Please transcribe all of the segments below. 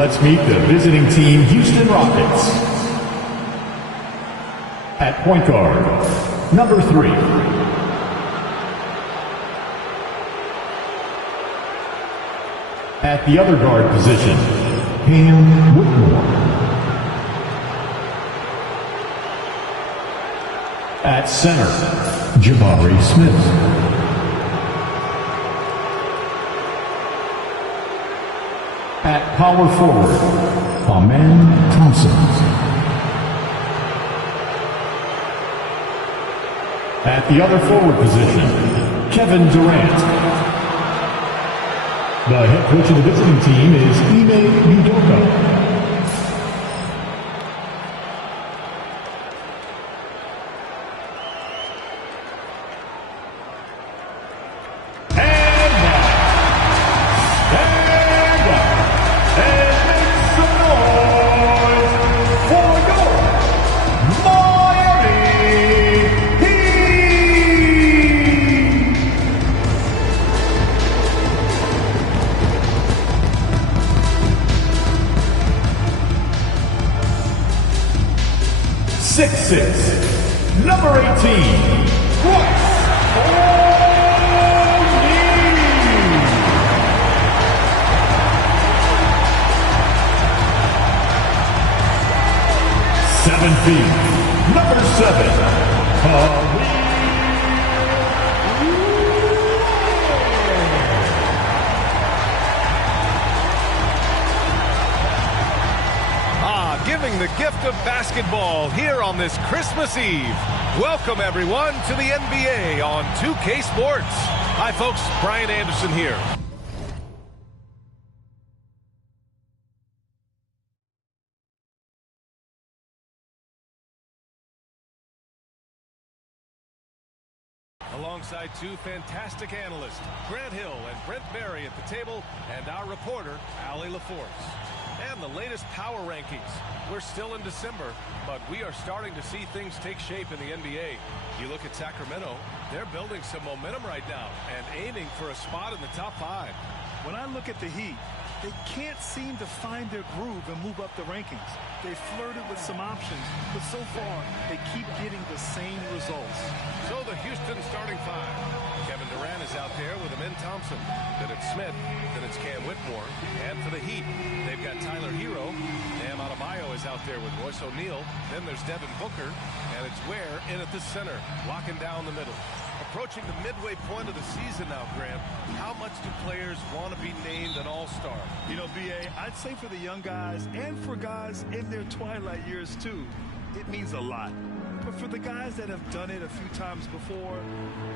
let's meet the visiting team, Houston Rockets. At point guard, number 3. At the other guard position, Cam Whitmore. At center, Jabari Smith. At power forward, Amen Thompson. At the other forward position, Kevin Durant. The head coach of the visiting team is Ime Udoka. Number 18, Royce O'Neal. 7 feet, number 7, Khalid. Giving the gift of basketball here on this Christmas Eve. Welcome, everyone, to the NBA on 2K Sports. Hi, folks. Brian Anderson here. Alongside two fantastic analysts, Grant Hill and Brent Barry at the table, and our reporter, Allie LaForce. And the latest power rankings. We're still in December, but we are starting to see things take shape in the NBA. You look at Sacramento, they're building some momentum right now and aiming for a spot in the top 5. When I look at the Heat, they can't seem to find their groove and move up the rankings. They flirted with some options, but so far, they keep getting the same results. So the Houston starting 5. Kevin Durant is out there with Amen Thompson. Then it's Smith. Then it's Cam Whitmore. And for the Heat, they've got Tyler Hero. Bam Adebayo is out there with Royce O'Neal. Then there's Devin Booker. And it's Ware in at the center, locking down the middle. Approaching the midway point of the season now, Grant, how much do players want to be named an all-star? You know, B.A., I'd say for the young guys and for guys in their twilight years, too, it means a lot. But for the guys that have done it a few times before,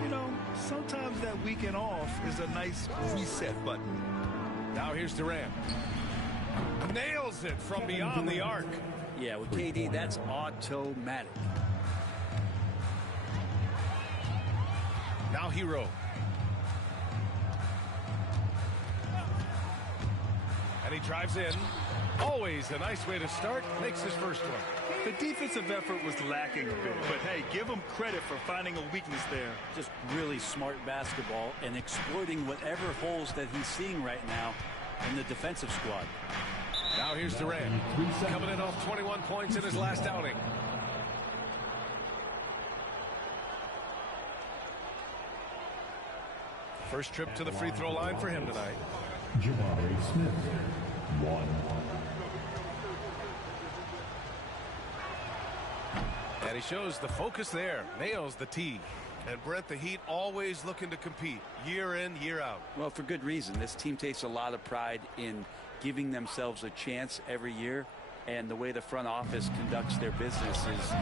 you know, sometimes that weekend off is a nice reset button. Now here's Durant. Nails it from beyond the arc. Yeah, with KD, that's automatic. Now Hero. And he drives in. Always a nice way to start. Makes his first one. The defensive effort was lacking a bit. But, hey, give him credit for finding a weakness there. Just really smart basketball and exploiting whatever holes that he's seeing right now in the defensive squad. Now here's Durant. Coming in off 21 points in his last outing. First trip to the free throw line for him tonight. Jabari Smith, 1. And he shows the focus there. Nails the tee. And Brent, the Heat always looking to compete year in, year out. Well, for good reason. This team takes a lot of pride in giving themselves a chance every year. And the way the front office conducts their business is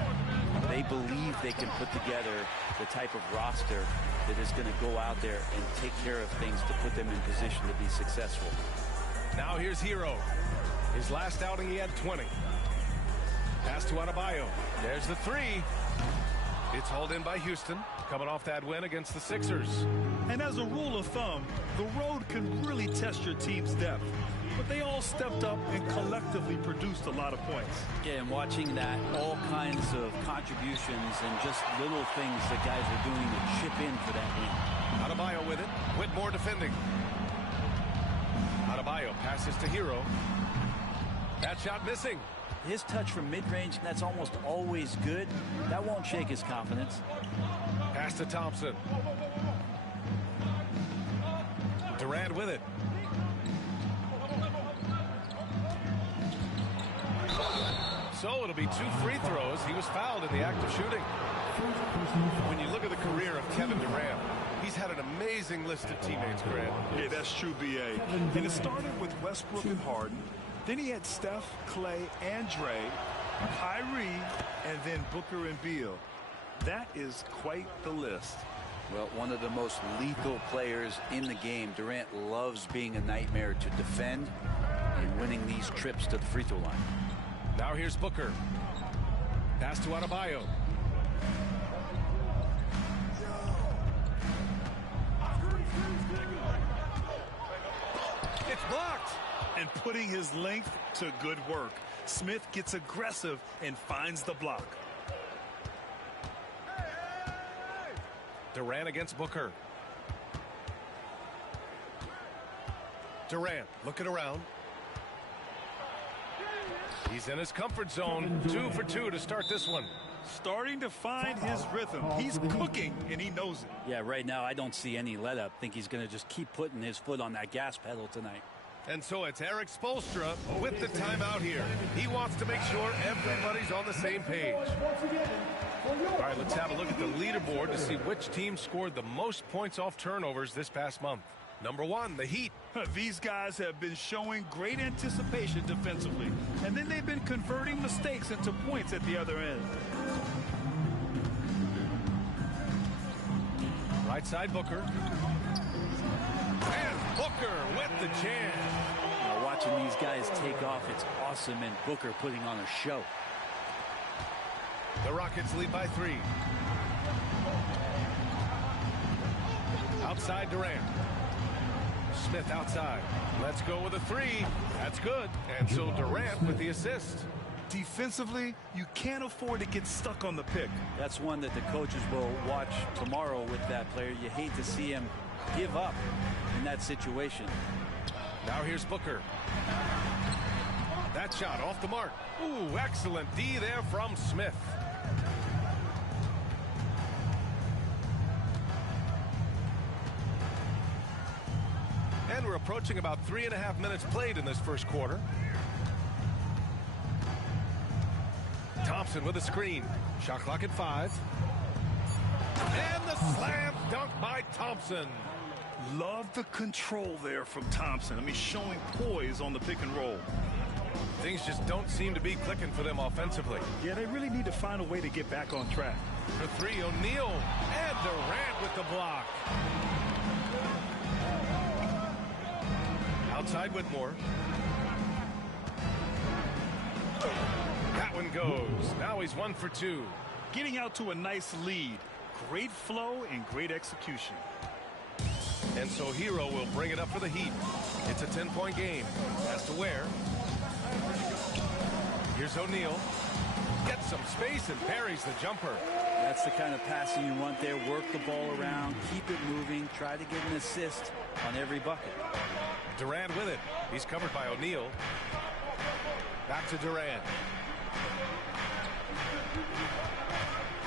they believe they can put together the type of roster that is going to go out there and take care of things to put them in position to be successful. Now here's Hero. His last outing he had 20. Pass to Adebayo. There's the 3. It's hauled in by Houston, coming off that win against the Sixers. And as a rule of thumb, the road can really test your team's depth. But they all stepped up and collectively produced a lot of points. Yeah, and watching that, all kinds of contributions and just little things that guys are doing to chip in for that win. Adebayo with it. Whitmore defending. Adebayo passes to Hero. That shot missing. His touch from mid-range, that's almost always good. That won't shake his confidence. Pass to Thompson. Durant with it. So it'll be 2 free throws. He was fouled in the act of shooting. When you look at the career of Kevin Durant, he's had an amazing list of teammates, Grant. Yeah, that's true, B.A. And it started with Westbrook and Harden. Then he had Steph, Clay, and Dre, Kyrie, and then Booker and Beal. That is quite the list. Well, one of the most lethal players in the game. Durant loves being a nightmare to defend and winning these trips to the free throw line. Now here's Booker. Pass to Adebayo. It's blocked. And putting his length to good work. Smith gets aggressive and finds the block. Durant against Booker. Durant looking around. He's in his comfort zone. 2 for 2 to start this one. Starting to find his rhythm. He's cooking, and he knows it. Yeah, right now I don't see any let up. Think he's going to just keep putting his foot on that gas pedal tonight. And so it's Erik Spoelstra with the timeout here. He wants to make sure everybody's on the same page. All right, let's have a look at the leaderboard to see which team scored the most points off turnovers this past month. Number 1, the Heat. These guys have been showing great anticipation defensively, and then they've been converting mistakes into points at the other end. Right side, Booker. And Booker with the jam. Now, watching these guys take off, it's awesome, and Booker putting on a show. The Rockets lead by 3. Outside Durant. Smith outside. Let's go with a 3. That's good. And so Durant with the assist. Defensively, you can't afford to get stuck on the pick. That's one that the coaches will watch tomorrow with that player. You hate to see him give up in that situation. Now here's Booker. That shot off the mark. Ooh, excellent D there from Smith. And we're approaching about 3.5 minutes played in this first quarter. Thompson with a screen. Shot clock at 5. And the slam dunk by Thompson. Love the control there from Thompson. I mean, showing poise on the pick and roll. Things just don't seem to be clicking for them offensively. Yeah, they really need to find a way to get back on track. For 3, O'Neal. And Durant with the block. Outside Whitmore. That one goes. Now he's 1 for 2. Getting out to a nice lead. Great flow and great execution. And so Hero will bring it up for the Heat. It's a 10-point game. Has to wear. Here's O'Neal. Gets some space and buries the jumper. That's the kind of passing you want there. Work the ball around, keep it moving, try to get an assist on every bucket. Durant with it. He's covered by O'Neal. Back to Durant.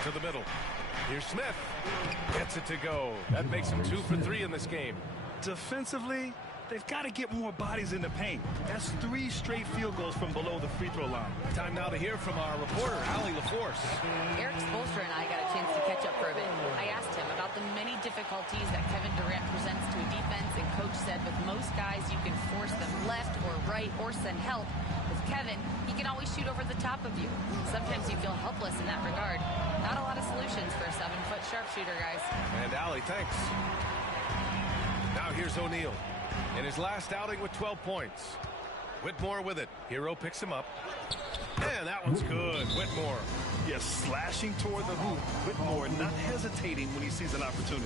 To the middle. Here's Smith. Gets it to go. That makes him 2 for 3 in this game. Defensively, they've got to get more bodies in the paint. That's 3 straight field goals from below the free throw line. Time now to hear from our reporter, Allie LaForce. Erik Spoelstra and I got a chance to catch up for a bit. I asked him about the many difficulties that Kevin Durant presents to a defense, and Coach said with most guys you can force them left or right or send help. With Kevin, he can always shoot over the top of you. Sometimes you feel helpless in that regard. Not a lot of solutions for a 7-foot sharpshooter, guys. And Allie, thanks. Now here's O'Neal. In his last outing with 12 points. Whitmore with it. Hero picks him up. And that one's good. Whitmore. Yes, slashing toward the hoop. Whitmore not hesitating when he sees an opportunity.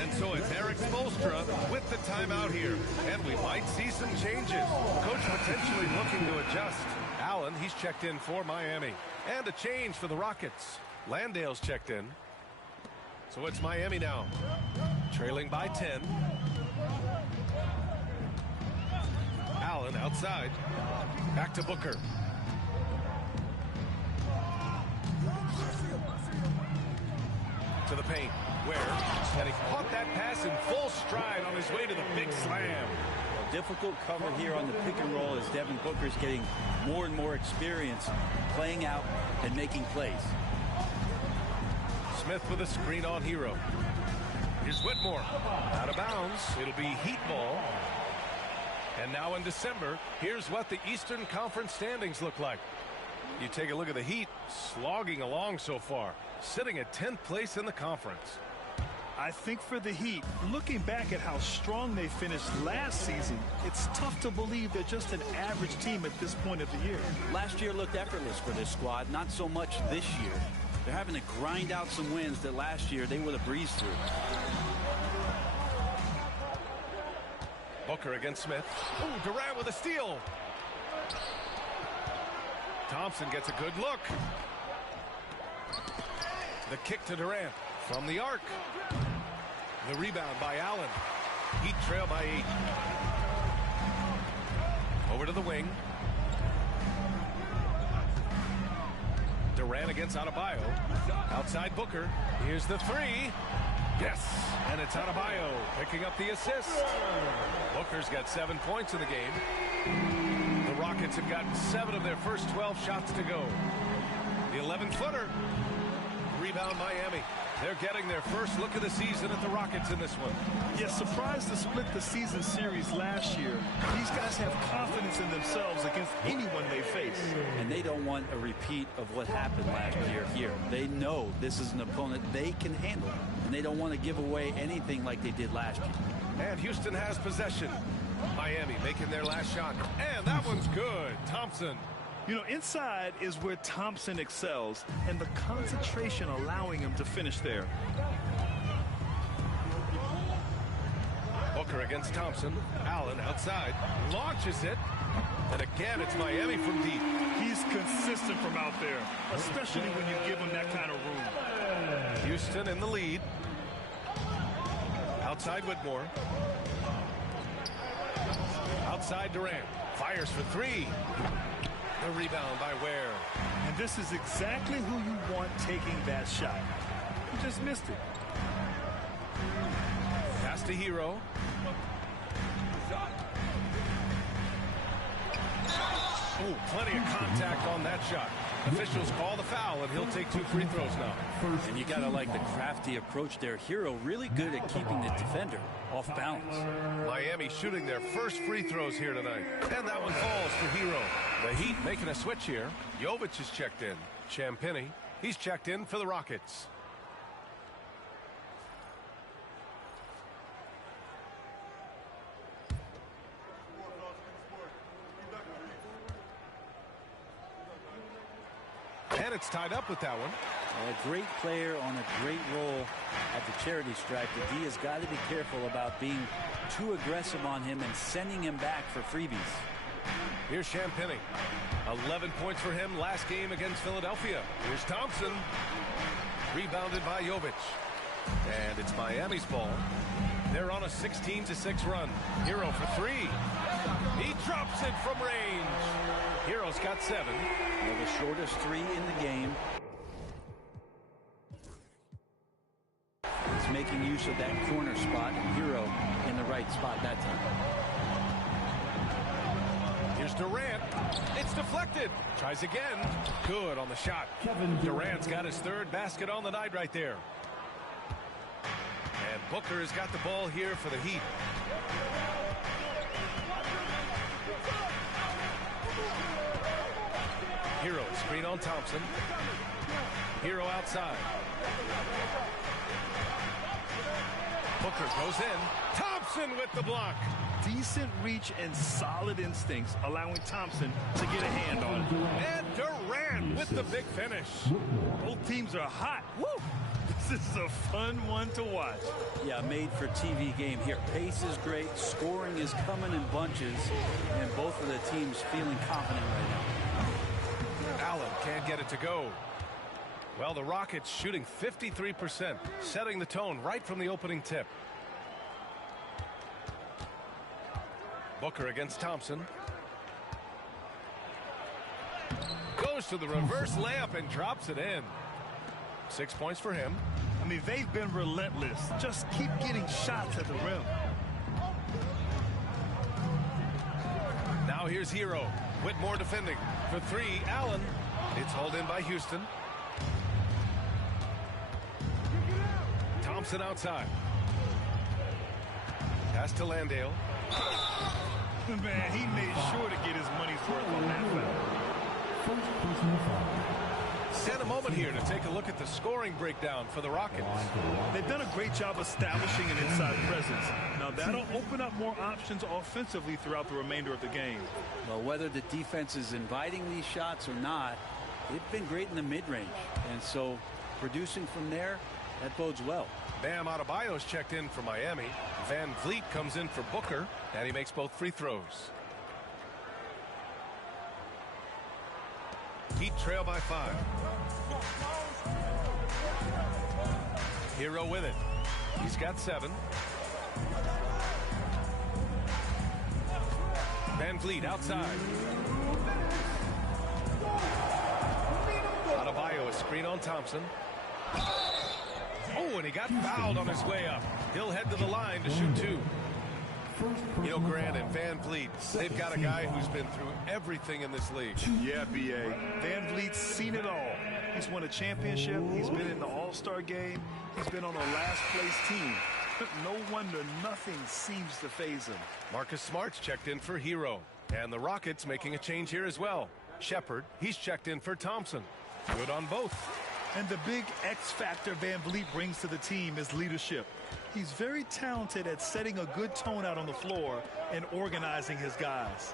And so it's Erik Spoelstra with the timeout here. And we might see some changes. Coach potentially looking to adjust. Allen, he's checked in for Miami. And a change for the Rockets. Landale's checked in. So it's Miami now. Trailing by 10. Allen. Allen outside. Back to Booker. To the paint. Where? And he caught that pass in full stride on his way to the big slam. Difficult cover here on the pick and roll as Devin Booker's getting more and more experience playing out and making plays. Smith with a screen on Hero. Here's Whitmore. Out of bounds. It'll be Heat ball. And now in December, here's what the Eastern Conference standings look like. You take a look at the Heat slogging along so far, sitting at 10th place in the conference. I think for the Heat, looking back at how strong they finished last season, it's tough to believe they're just an average team at this point of the year. Last year looked effortless for this squad, not so much this year. They're having to grind out some wins that last year they would have breezed through. Booker against Smith. Oh, Durant with a steal. Thompson gets a good look. The kick to Durant from the arc. The rebound by Allen. Heat trail by 8. Over to the wing. Durant against Adebayo. Outside Booker. Here's the three. Yes, and it's Adebayo picking up the assist. Booker's got 7 points in the game. The Rockets have gotten 7 of their first 12 shots to go. The 11-footer. Rebound Miami. They're getting their first look of the season at the Rockets in this one. Yeah, surprised to split the season series last year. These guys have confidence in themselves against anyone they face. And they don't want a repeat of what happened last year here. They know this is an opponent they can handle. And they don't want to give away anything like they did last year. And Houston has possession. Miami making their last shot. And that one's good. Thompson. You know, inside is where Thompson excels, and the concentration allowing him to finish there. Booker against Thompson. Allen outside. Launches it. And again, it's Miami from deep. He's consistent from out there, especially when you give him that kind of room. Houston in the lead. Outside Whitmore. Outside Durant. Fires for 3. The rebound by Ware. And this is exactly who you want taking that shot. He just missed it. Pass to Hero. Oh, plenty of contact on that shot. Officials call the foul, and he'll take 2 free throws now. And you got to like the crafty approach there. Hero really good at keeping the defender off balance. Miami shooting their first free throws here tonight. And that one falls for Hero. The Heat making a switch here. Jovic is checked in. Champagnie, he's checked in for the Rockets. And it's tied up with that one. A great player on a great role at the charity stripe. The D has got to be careful about being too aggressive on him and sending him back for freebies. Here's Champagnie. 11 points for him last game against Philadelphia. Here's Thompson. Rebounded by Jovic. And it's Miami's ball. They're on a 16-6 run. Hero for 3. He drops it from range. Hero's got 7. Well, the shortest 3 in the game. He's making use of that corner spot. Hero in the right spot that time. Here's Durant. It's deflected. Tries again. Good on the shot. Kevin Durant's got his 3rd basket on the night right there. And Booker has got the ball here for the Heat. Hero screen on Thompson. Hero outside. Booker goes in. Thompson with the block. Decent reach and solid instincts, allowing Thompson to get a hand on it. And Durant with the big finish. Both teams are hot. Woo! This is a fun one to watch. Yeah, made for TV game here. Pace is great. Scoring is coming in bunches. And both of the teams feeling confident right now. Allen can't get it to go. Well, the Rockets shooting 53%, setting the tone right from the opening tip. Booker against Thompson. Goes to the reverse layup and drops it in. 6 points for him. I mean, they've been relentless. Just keep getting shots at the rim. Now here's Hero. Whitmore defending. For three, Allen. It's hauled in by Houston. Thompson outside. Pass to Landale. Man, he made sure to get his money's worth on that foul. First personal foul. And a moment here to take a look at the scoring breakdown for the Rockets. They've done a great job establishing an inside presence. Now, that'll open up more options offensively throughout the remainder of the game. Well, whether the defense is inviting these shots or not, they've been great in the mid-range. And so producing from there, that bodes well. Bam Adebayo's checked in for Miami. Van Vliet comes in for Booker, and he makes both free throws. Heat trail by 5. Hero with it. He's got 7. Van Vliet outside. Adebayo, a screen on Thompson. Oh, and he got fouled on his way up. He'll head to the line to shoot 2. You know, Grant and Van Vliet, they've got a guy who's been through everything in this league. Yeah, B.A. Van Vliet's seen it all. He's won a championship. He's been in the All-Star game. He's been on a last-place team. No wonder nothing seems to faze him. Marcus Smart's checked in for Hero. And the Rockets making a change here as well. Shepard, he's checked in for Thompson. Good on both. And the big X factor Van Vliet brings to the team is leadership. He's very talented at setting a good tone out on the floor and organizing his guys.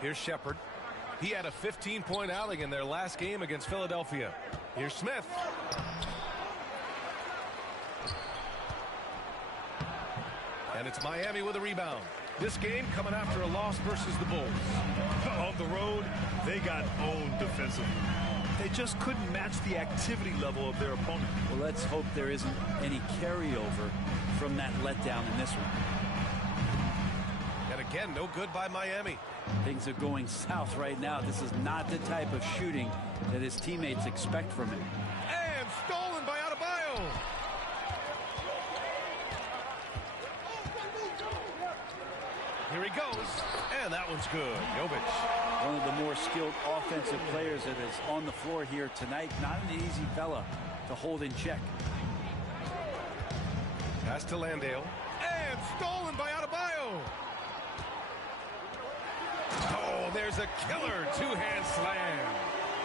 Here's Shepard. He had a 15-point outing in their last game against Philadelphia. Here's Smith. And it's Miami with a rebound. This game coming after a loss versus the Bulls. On the road, they got owned defensively. They just couldn't match the activity level of their opponent. Well, let's hope there isn't any carryover from that letdown in this one. And again, no good by Miami. Things are going south right now. This is not the type of shooting that his teammates expect from him. And stolen by Adebayo. Here he goes. And that one's good. Jovic. One of the more skilled offensive players that is on the floor here tonight. Not an easy fella to hold in check. Pass to Landale. And stolen by Adebayo. Oh, there's a killer two-hand slam.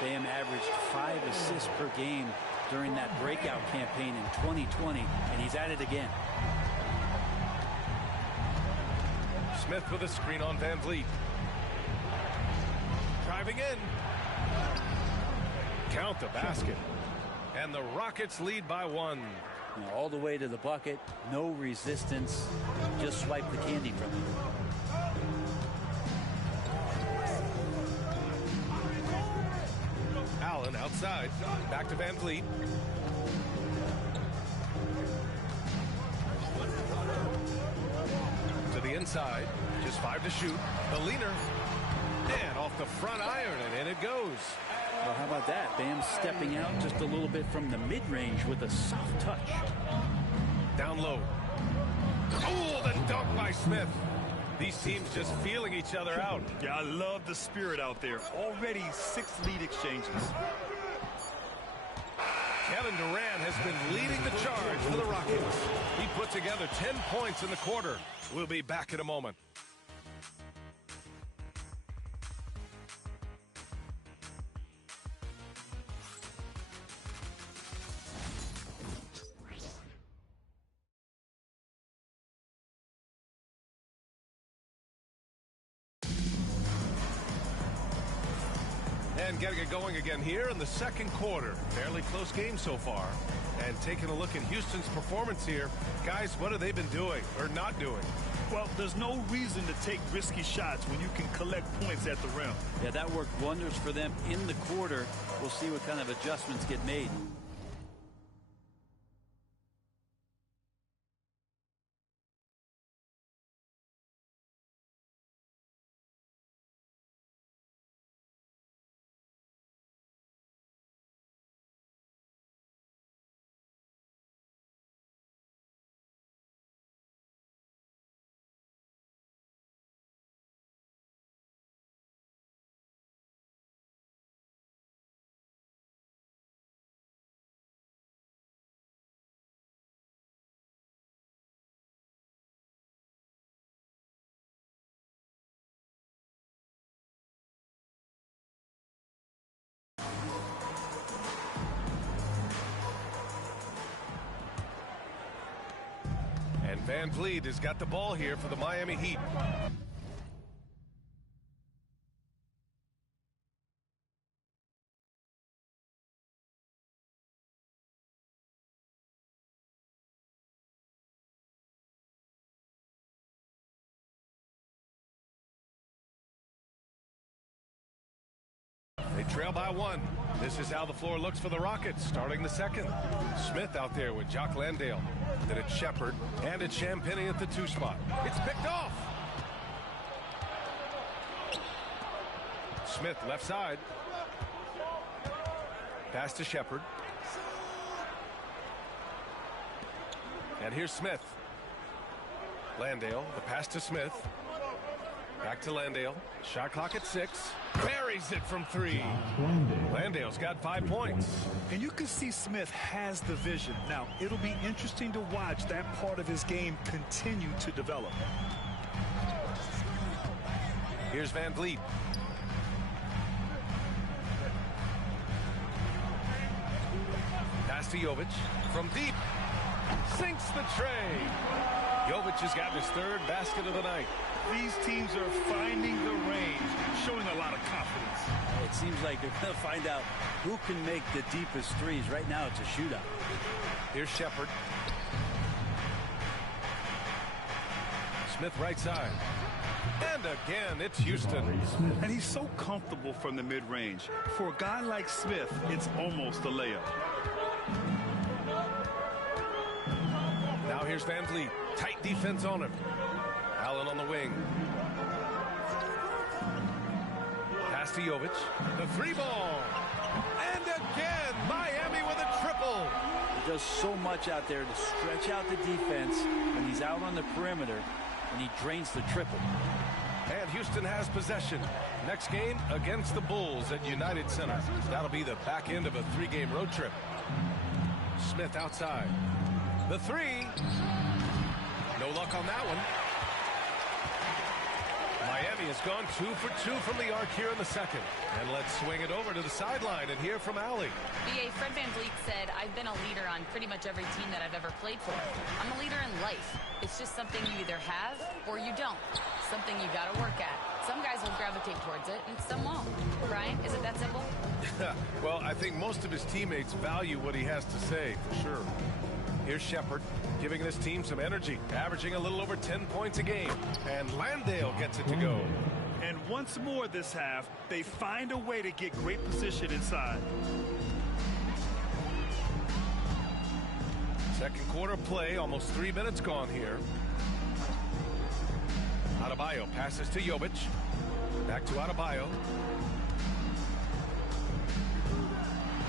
Bam averaged 5 assists per game during that breakout campaign in 2020, and he's at it again. Smith with a screen on Van Vliet. Driving in. Count the basket. And the Rockets lead by 1. Now, all the way to the bucket, no resistance. Just swipe the candy from him. Allen outside. Back to Van Vliet. To the inside. Just 5 to shoot. The leaner. And off the front iron, and in it goes. Well, how about that? Bam stepping out just a little bit from the mid-range with a soft touch. Down low. Oh, the dunk by Smith. These teams just feeling each other out. Yeah, I love the spirit out there. Already 6 lead exchanges. Kevin Durant has been leading the charge for the Rockets. He put together 10 points in the quarter. We'll be back in a moment. And getting it going again here in the second quarter. Fairly close game so far. And taking a look at Houston's performance here. Guys, what have they been doing or not doing? Well, there's no reason to take risky shots when you can collect points at the rim. Yeah, that worked wonders for them in the quarter. We'll see what kind of adjustments get made. Van Vliet has got the ball here for the Miami Heat. They trail by 1. This is how the floor looks for the Rockets starting the second. Smith out there with Jock Landale. Then it's Shepard, and it's Champagnie at the 2 spot. It's picked off. Smith left side. Pass to Shepard. And here's Smith. Landale, the pass to Smith. Back to Landale. Shot clock at 6. Buries it from 3. Landale's got 5 points. And you can see Smith has the vision. Now, it'll be interesting to watch that part of his game continue to develop. Here's Van Vliet. Pass to Jovic. From deep. Sinks the tray. Jovic has gotten his 3rd basket of the night. These teams are finding the range, showing a lot of confidence. It seems like they're going to find out who can make the deepest threes. Right now, it's a shootout. Here's Shepard. Smith right side. And again, it's Houston. And he's so comfortable from the mid-range. For a guy like Smith, it's almost a layup. Now here's Van Vliet. Tight defense on him. Allen on the wing. Pass to Jovic. The 3 ball. And again, Miami with a triple. He does so much out there to stretch out the defense when he's out on the perimeter, and he drains the triple. And Houston has possession. Next game against the Bulls at United Center. That'll be the back end of a 3-game road trip. Smith outside. The 3. No luck on that one. Miami has gone 2 for 2 from the arc here in the second. And let's swing it over to the sideline and hear from Allie. B.A. Fred VanVleet said, I've been a leader on pretty much every team that I've ever played for. I'm a leader in life. It's just something you either have or you don't. Something you got to work at. Some guys will gravitate towards it and some won't. Brian, is it that simple? Well, I think most of his teammates value what he has to say, for sure. Here's Shepard, giving this team some energy, averaging a little over 10 points a game. And Landale gets it to go. And once more this half, they find a way to get great position inside. Second quarter play, almost 3 minutes gone here. Adebayo passes to Jovic. Back to Adebayo.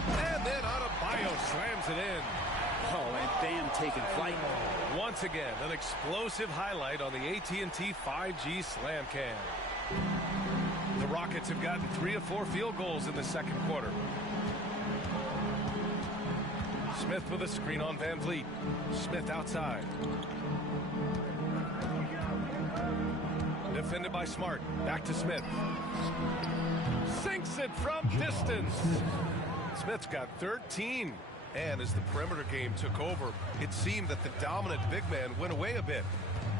And then Adebayo slams it in. Oh, and Bam taking flight. Once again, an explosive highlight on the AT&T 5G Slam Cam. The Rockets have gotten 3 of 4 field goals in the second quarter. Smith with a screen on Van Vliet. Smith outside. Defended by Smart. Back to Smith. Sinks it from distance. Smith's got 13. And as the perimeter game took over, it seemed that the dominant big man went away a bit.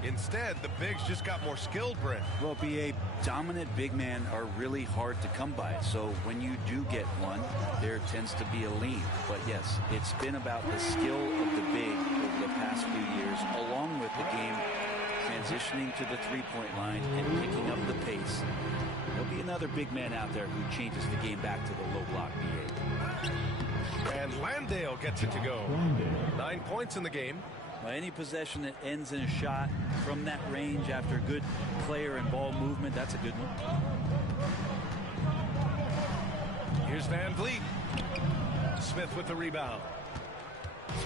Instead, the bigs just got more skilled, Brent. Well, B.A., dominant big men are really hard to come by. So when you do get one, there tends to be a lean. But yes, it's been about the skill of the big over the past few years, along with the game transitioning to the three-point line and picking up the pace. There'll be another big man out there who changes the game back to the low block, B.A. And Landale gets it to go. 9 points in the game. Well, any possession that ends in a shot from that range after good player and ball movement, that's a good one. Here's Van Vliet. Smith with the rebound.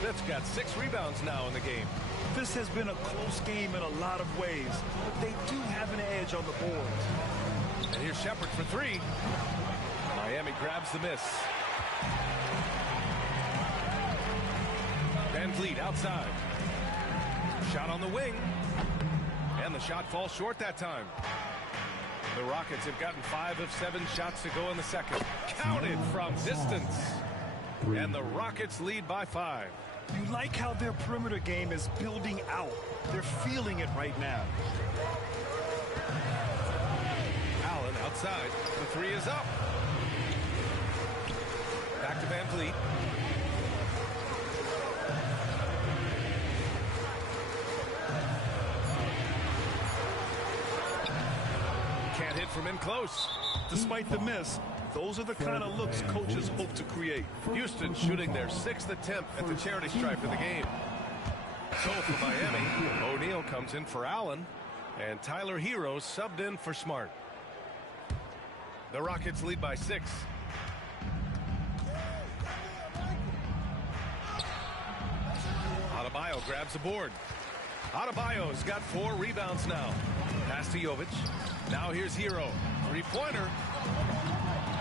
Smith's got 6 rebounds now in the game. This has been a close game in a lot of ways, but they do have an edge on the board. And here's Shepard for 3. Miami grabs the miss. Van Vliet outside. Shot on the wing. And the shot falls short that time. The Rockets have gotten 5 of 7 shots to go in the second. Counted from distance. And the Rockets lead by 5. You like how their perimeter game is building out. They're feeling it right now. Allen outside. The three is up. Back to Van Vliet. Can't hit from in close. Despite the miss, those are the kind of looks coaches hope to create. Houston shooting their 6th attempt at the charity stripe of the game. So for Miami, O'Neal comes in for Allen, and Tyler Hero subbed in for Smart. The Rockets lead by 6. Adebayo grabs the board. Adebayo's got 4 rebounds now. Pass to Jovic. Now here's Hero. Three-pointer.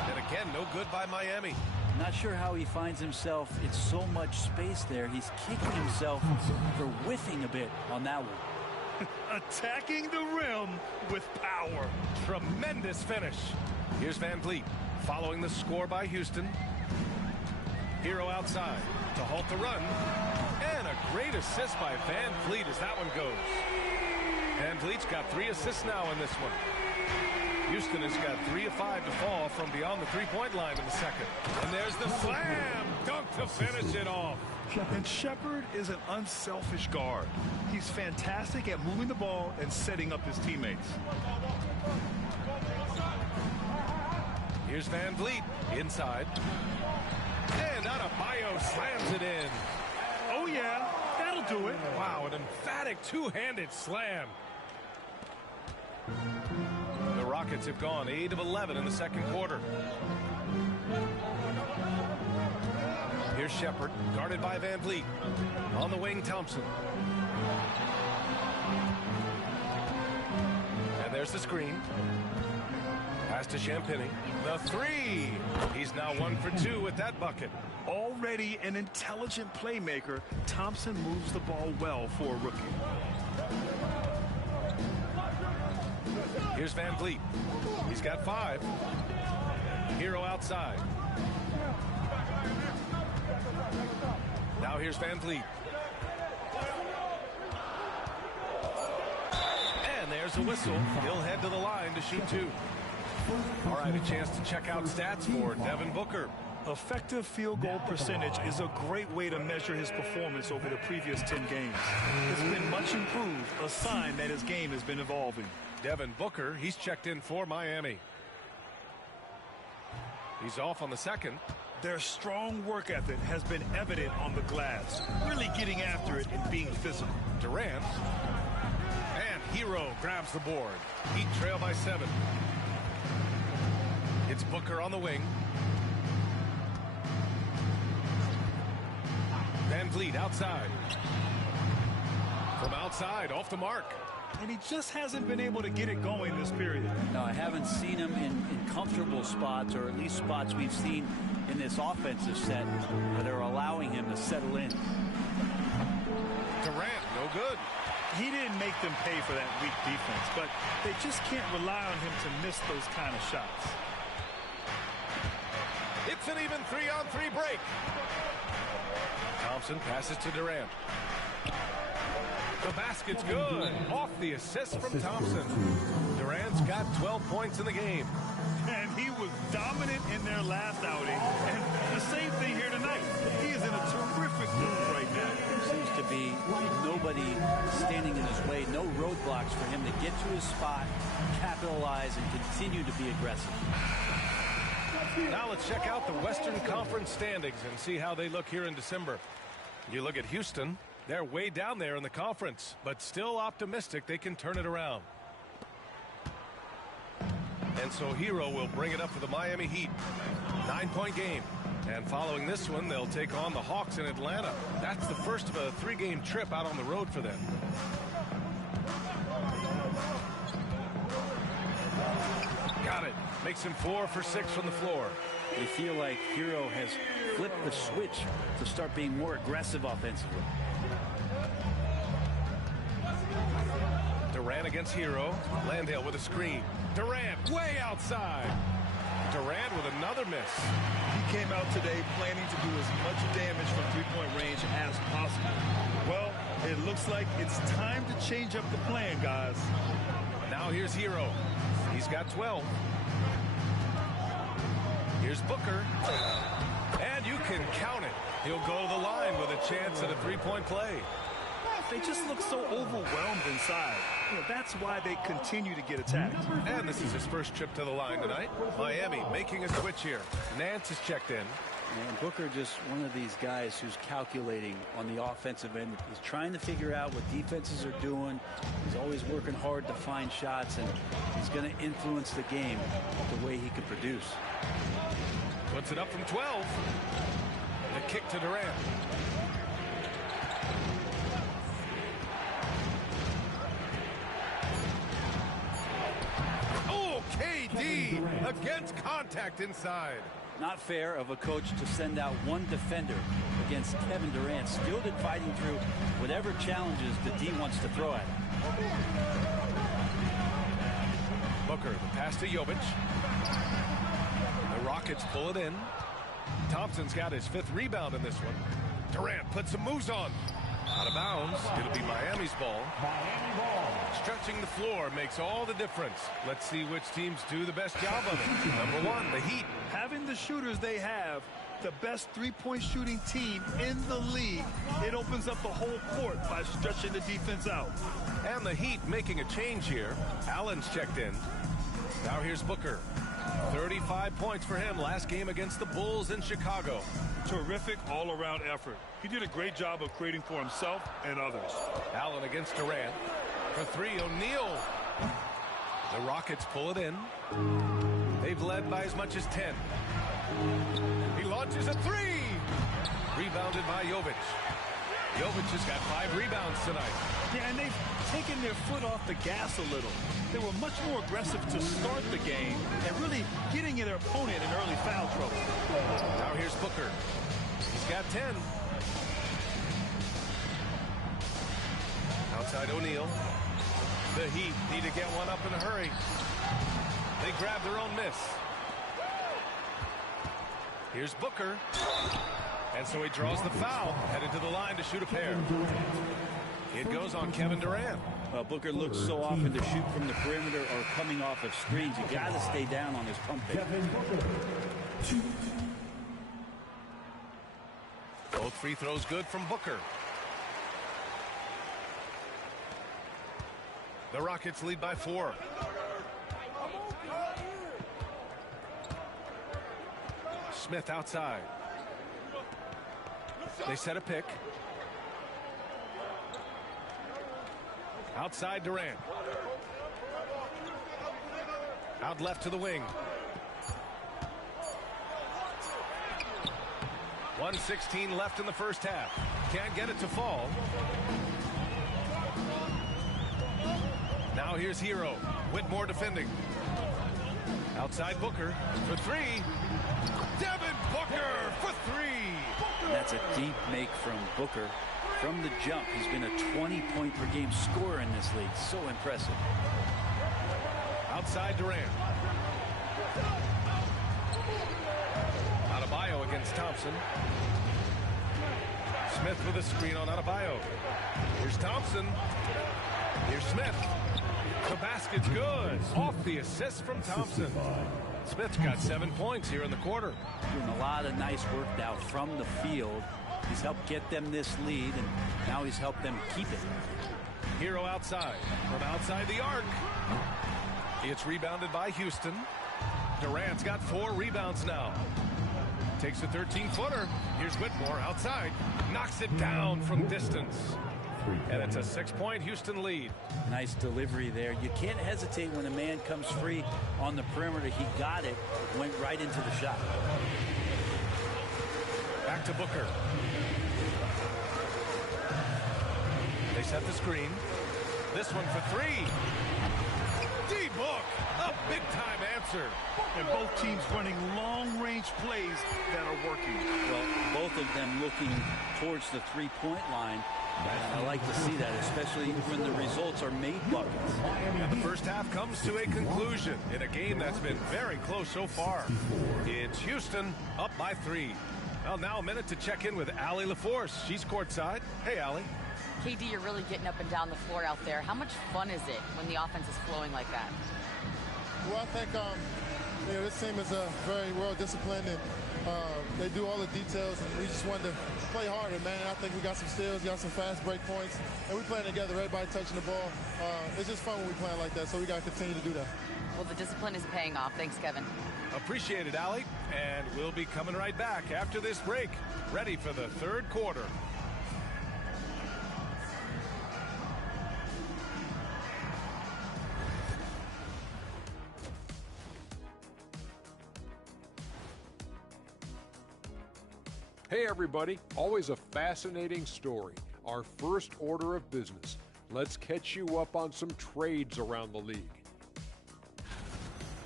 And again, no good by Miami. Not sure how he finds himself in so much space there. He's kicking himself for whiffing a bit on that one. Attacking the rim with power. Tremendous finish. Here's Van Vliet following the score by Houston. Hero outside to halt the run. And a great assist by Van Vliet as that one goes. Van Vliet's got 3 assists now in this one. Houston has got 3 of 5 to fall from beyond the three-point line in the second. And there's the slam dunk to finish it off. And Shepherd is an unselfish guard. He's fantastic at moving the ball and setting up his teammates. Here's Van Vliet inside. And Adebayo slams it in. Oh, yeah, that'll do it. Wow, an emphatic two-handed slam. The Rockets have gone 8 of 11 in the second quarter. Here's Shepherd, guarded by Van Vliet. On the wing, Thompson. And there's the screen. Pass to Champagny. The three. He's now 1 for 2 with that bucket. Already an intelligent playmaker, Thompson moves the ball well for a rookie. Here's Van Vliet. He's got 5. Hero outside. Now here's Van Vliet. And there's the whistle. He'll head to the line to shoot 2. All right, a chance to check out stats for Devin Booker. Effective field goal percentage is a great way to measure his performance over the previous 10 games. It's been much improved, a sign that his game has been evolving. Devin Booker, he's checked in for Miami. He's off on the second. Their strong work ethic has been evident on the glass, really getting after it and being physical. Durant. And Hero grabs the board. Heat trail by 7. It's Booker on the wing. Van Vliet outside. From outside, off the mark. And he just hasn't been able to get it going this period. No, I haven't seen him in comfortable spots, or at least spots we've seen in this offensive set that are allowing him to settle in. Durant, no good. He didn't make them pay for that weak defense, but they just can't rely on him to miss those kind of shots. It's an even 3-on-3 break. Thompson passes to Durant. The basket's good. Off the assist from Thompson. Durant's got 12 points in the game. And he was dominant in their last outing. And the same thing here tonight. He is in a terrific mood right now. There seems to be nobody standing in his way, no roadblocks for him to get to his spot, capitalize, and continue to be aggressive. Now let's check out the Western Conference standings and see how they look here in December. You look at Houston. They're way down there in the conference, but still optimistic they can turn it around. And so Hero will bring it up for the Miami Heat. 9-point game. And following this one, they'll take on the Hawks in Atlanta. That's the first of a 3-game trip out on the road for them. Got it. Makes him 4 for 6 from the floor. They feel like Hero has flipped the switch to start being more aggressive offensively. Durant against Hero. Landale with a screen. Durant way outside. Durant with another miss. He came out today planning to do as much damage from three-point range as possible. Well, it looks like it's time to change up the plan, guys. Now here's Hero. He's got 12. Here's Booker. And you can count it. He'll go to the line with a chance at a three-point play. They just look so overwhelmed inside. You know, that's why they continue to get attacked. And this is his first trip to the line tonight. Miami making a switch here. Nance is checked in. And Booker just one of these guys who's calculating on the offensive end. He's trying to figure out what defenses are doing. He's always working hard to find shots, and he's going to influence the game the way he can produce. Puts it up from 12. The kick to Durant. Oh, KD against contact inside. Not fair of a coach to send out one defender against Kevin Durant, skilled at fighting through whatever challenges the D wants to throw at him. Booker, the pass to Jovic. The Rockets pull it in. Thompson's got his 5th rebound in this one. Durant puts some moves on. Out of bounds. It'll be Miami's ball. Stretching the floor makes all the difference. Let's see which teams do the best job of it. Number 1, the Heat. Having the shooters they have, the best three-point shooting team in the league, it opens up the whole court by stretching the defense out. And the Heat making a change here. Allen's checked in. Now here's Booker. 35 points for him last game against the Bulls in Chicago. Terrific all-around effort. He did a great job of creating for himself and others. Allen against Durant. For 3, O'Neal. The Rockets pull it in. They've led by as much as 10. He launches a 3. Rebounded by Jovic. Jovic has got 5 rebounds tonight. Yeah, and they've taken their foot off the gas a little. They were much more aggressive to start the game and really getting their opponent in early foul trouble. Now here's Booker. He's got 10. Outside O'Neal. The Heat need to get one up in a hurry. They grab their own miss. Here's Booker. And so he draws the foul, headed to the line to shoot a pair. It goes on Kevin Durant. Booker looks so often to shoot from the perimeter or coming off of screens. You got to stay down on his pump fake. Both free throws good from Booker. The Rockets lead by 4. Smith outside. They set a pick. Outside Durant. Out left to the wing. 1:16 left in the first half. Can't get it to fall. Now here's Hero. Whitmore defending. Outside Booker for 3. Devin Booker for 3. That's a deep make from Booker. From the jump, he's been a 20-point-per-game scorer in this league. So impressive. Outside Durant. Adebayo against Thompson. Smith with a screen on Adebayo. Here's Thompson. Here's Smith. The basket's good. Off the assist from Thompson. Smith's got 7 points here in the quarter. Doing a lot of nice work now from the field. He's helped get them this lead, and now he's helped them keep it. Hero outside. From outside the arc. It's rebounded by Houston. Durant's got 4 rebounds now. Takes a 13-footer. Here's Whitmore outside. Knocks it down from distance. And it's a 6-point Houston lead. Nice delivery there. You can't hesitate when a man comes free on the perimeter. He got it. Went right into the shot. Back to Booker. They set the screen. This one for 3. D-Book, a big-time answer. And both teams running long-range plays that are working. Well, both of them looking towards the three-point line. And I like to see that, especially when the results are made buckets. And the first half comes to a conclusion in a game that's been very close so far. It's Houston up by 3. Well, now a minute to check in with Allie LaForce. She's courtside. Hey, Allie. KD, you're really getting up and down the floor out there. How much fun is it when the offense is flowing like that? Well, I think this team is very well disciplined, and they do all the details, and we just wanted to play harder, man. I think we got some steals, got some fast break points, and we playing together, everybody touching the ball. It's just fun when we playing like that, so we got to continue to do that. Well, the discipline is paying off. Thanks, Kevin. Appreciate it, Allie. And we'll be coming right back after this break, ready for the third quarter. Hey everybody, always a fascinating story. Our first order of business. Let's catch you up on some trades around the league.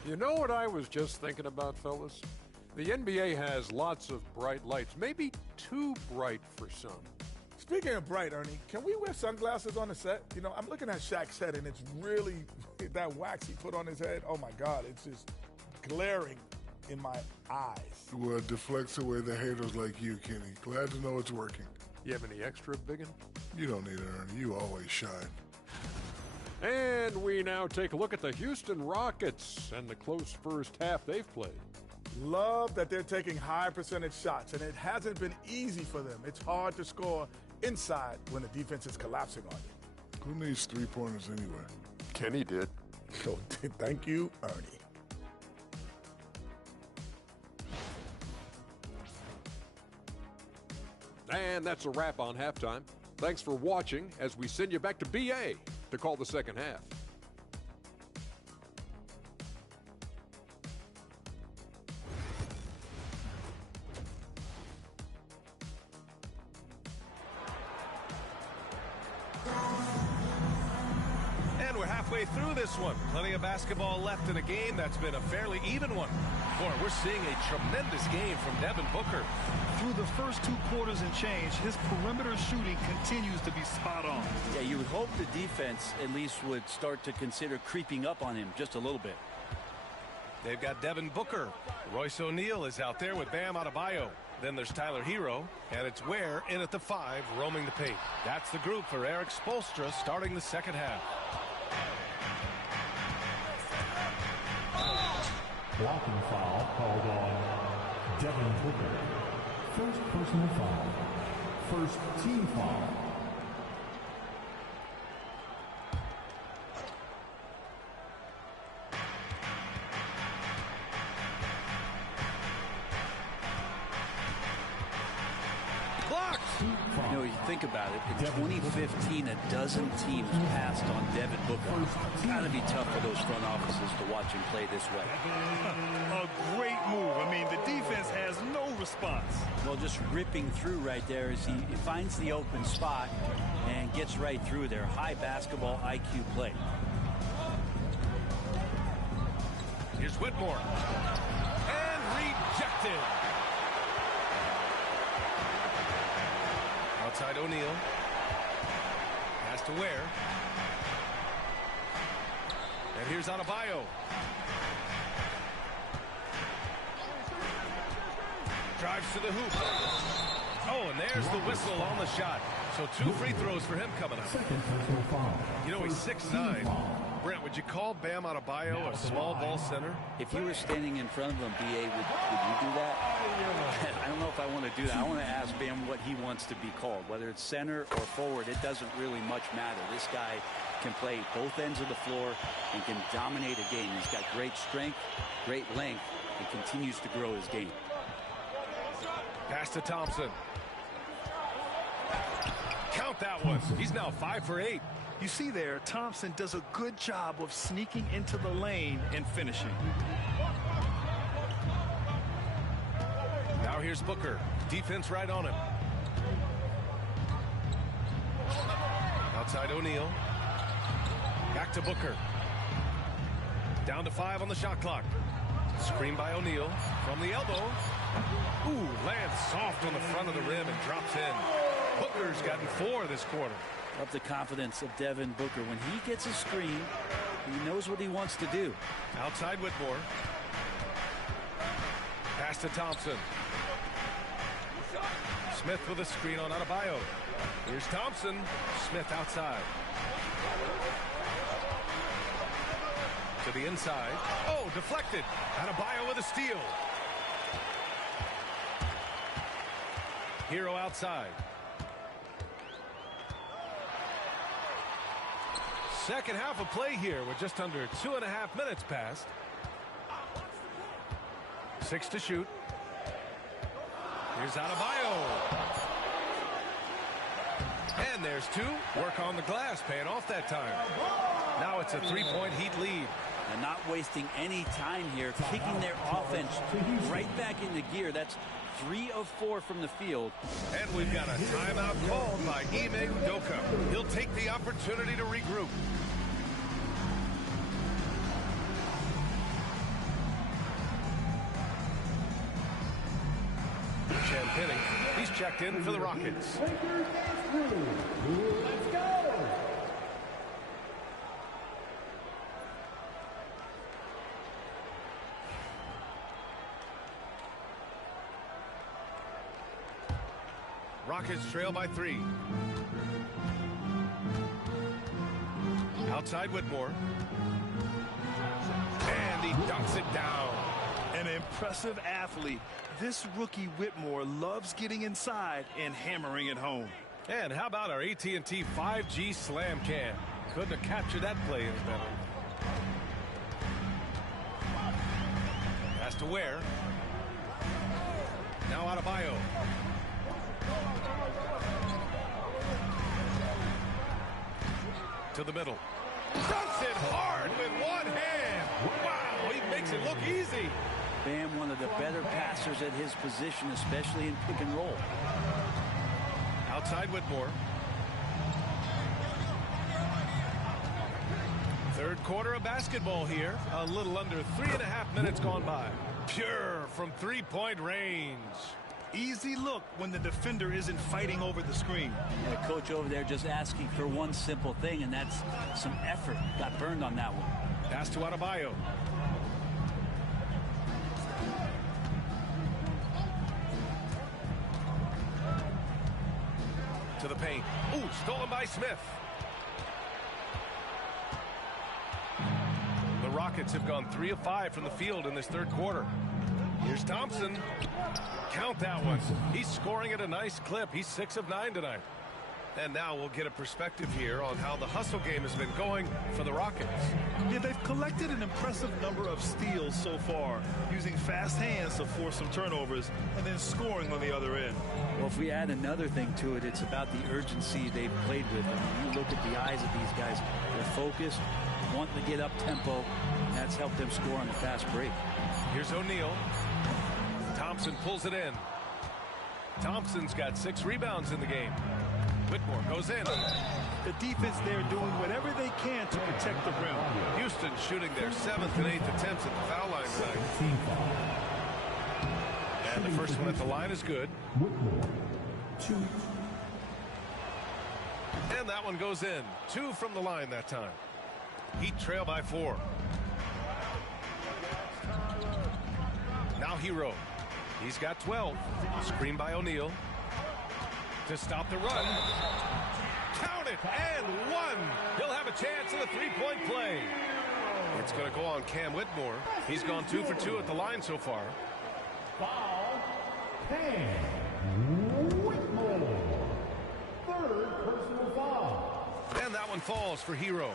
You know what I was just thinking about, fellas? The NBA has lots of bright lights, maybe too bright for some. Speaking of bright, Ernie, can we wear sunglasses on the set? You know, I'm looking at Shaq's head, and it's really, that wax he put on his head, oh my God, it's just glaring in my eyes. Well, it deflects away the haters like you, Kenny. Glad to know it's working. You have any extra, biggin? You don't need it, Ernie. You always shine. And we now take a look at the Houston Rockets and the close first half they've played. Love that they're taking high percentage shots, and it hasn't been easy for them. It's hard to score inside when the defense is collapsing on you. Who needs three-pointers anyway? Kenny did. So, thank you, Ernie. And that's a wrap on halftime. Thanks for watching as we send you back to BA to call the second half. And we're halfway through this one. Plenty of basketball left in a game that's been a fairly even one. Boy, we're seeing a tremendous game from Devin Booker. Through the first 2 quarters and change, his perimeter shooting continues to be spot on. Yeah, you would hope the defense at least would start to consider creeping up on him just a little bit. They've got Devin Booker. Royce O'Neal is out there with Bam Adebayo. Then there's Tyler Hero, and it's Ware in at the 5, roaming the paint. That's the group for Eric Spoelstra starting the second half. Blocking foul called on Devin Booker. First personal foul. First team foul. Blocked! You know, you think about it, in 2015, a dozen teams passed on Devin Booker. It's got to be tough for those front offices to watch him play this way. A great move. I mean, the defense has no response. Well, just ripping through right there as he finds the open spot and gets right through there. High basketball IQ play. Here's Whitmore. And rejected. Outside O'Neal. Pass to Ware. And here's Adebayo. Drives to the hoop. Oh, and there's the whistle on the shot. So 2 free throws for him coming up. Second personal foul. You know, he's 6'9". Brent, would you call Bam Adebayo a small ball center? If you were standing in front of him, BA, would you do that? I don't know if I want to do that. I want to ask Bam what he wants to be called. Whether it's center or forward, it doesn't really much matter. This guy can play both ends of the floor and can dominate a game. He's got great strength, great length, and continues to grow his game. Pass to Thompson. Count that one. He's now 5 for 8. You see there, Thompson does a good job of sneaking into the lane and finishing. Now here's Booker. Defense right on him. Outside O'Neal. Back to Booker. Down to 5 on the shot clock. Screen by O'Neal. From the elbow. Ooh, lands soft on the front of the rim and drops in. Booker's gotten 4 this quarter. Love the confidence of Devin Booker. When he gets a screen, he knows what he wants to do. Outside Whitmore. Pass to Thompson. Smith with a screen on Adebayo. Here's Thompson. Smith outside. To the inside. Oh, deflected. Adebayo with a steal. Hero outside. Second half of play here with just under 2.5 minutes passed. 6 to shoot. Here's Adebayo. And there's 2. Work on the glass, paying off that time. Now it's a 3-point Heat lead. And not wasting any time here, kicking their offense right back into gear. That's 3 of 4 from the field. And we've got a timeout called by Ime Udoka. He'll take the opportunity to regroup. Champagnie, he's checked in for the Rockets. Let's go! Rockets trail by 3. Outside Whitmore. And he dunks it down. An impressive athlete. This rookie Whitmore loves getting inside and hammering it home. And how about our AT&T 5G Slam Cam? Couldn't have captured that play any better. Pass to Ware. Now Adebayo. To the middle. Dunks it hard with one hand. Wow, he makes it look easy. Bam, one of the better passers at his position, especially in pick and roll. Outside Whitmore. Third quarter of basketball here. A little under 3.5 minutes gone by. Pure from 3-point range. Easy look when the defender isn't fighting over the screen. And the coach over there just asking for one simple thing, and that's some effort. Got burned on that one. Pass to Adebayo. To the paint. Ooh, stolen by Smith. The Rockets have gone 3 of 5 from the field in this third quarter. Here's Thompson. Count that one. He's scoring at a nice clip. He's 6 of 9 tonight. And now we'll get a perspective here on how the hustle game has been going for the Rockets. Yeah, they've collected an impressive number of steals so far, using fast hands to force some turnovers and then scoring on the other end. Well, if we add another thing to it, it's about the urgency they've played with. I mean, you look at the eyes of these guys. They're focused, wanting to get up tempo, and that's helped them score on the fast break. Here's O'Neal. Thompson pulls it in. Thompson's got 6 rebounds in the game. Whitmore goes in. The defense there doing whatever they can to protect the rim. Houston shooting their 7th and 8th attempts at the foul line tonight. And the first one at the line is good. And that one goes in. 2 from the line that time. Heat trail by 4. Now Hero. He's got 12. Screen by O'Neal. To stop the run. Count it, and 1. He'll have a chance at a 3-point play. It's going to go on Cam Whitmore. He's gone 2 for 2 at the line so far. Foul. Cam Whitmore. Third personal foul. And that one falls for Hero.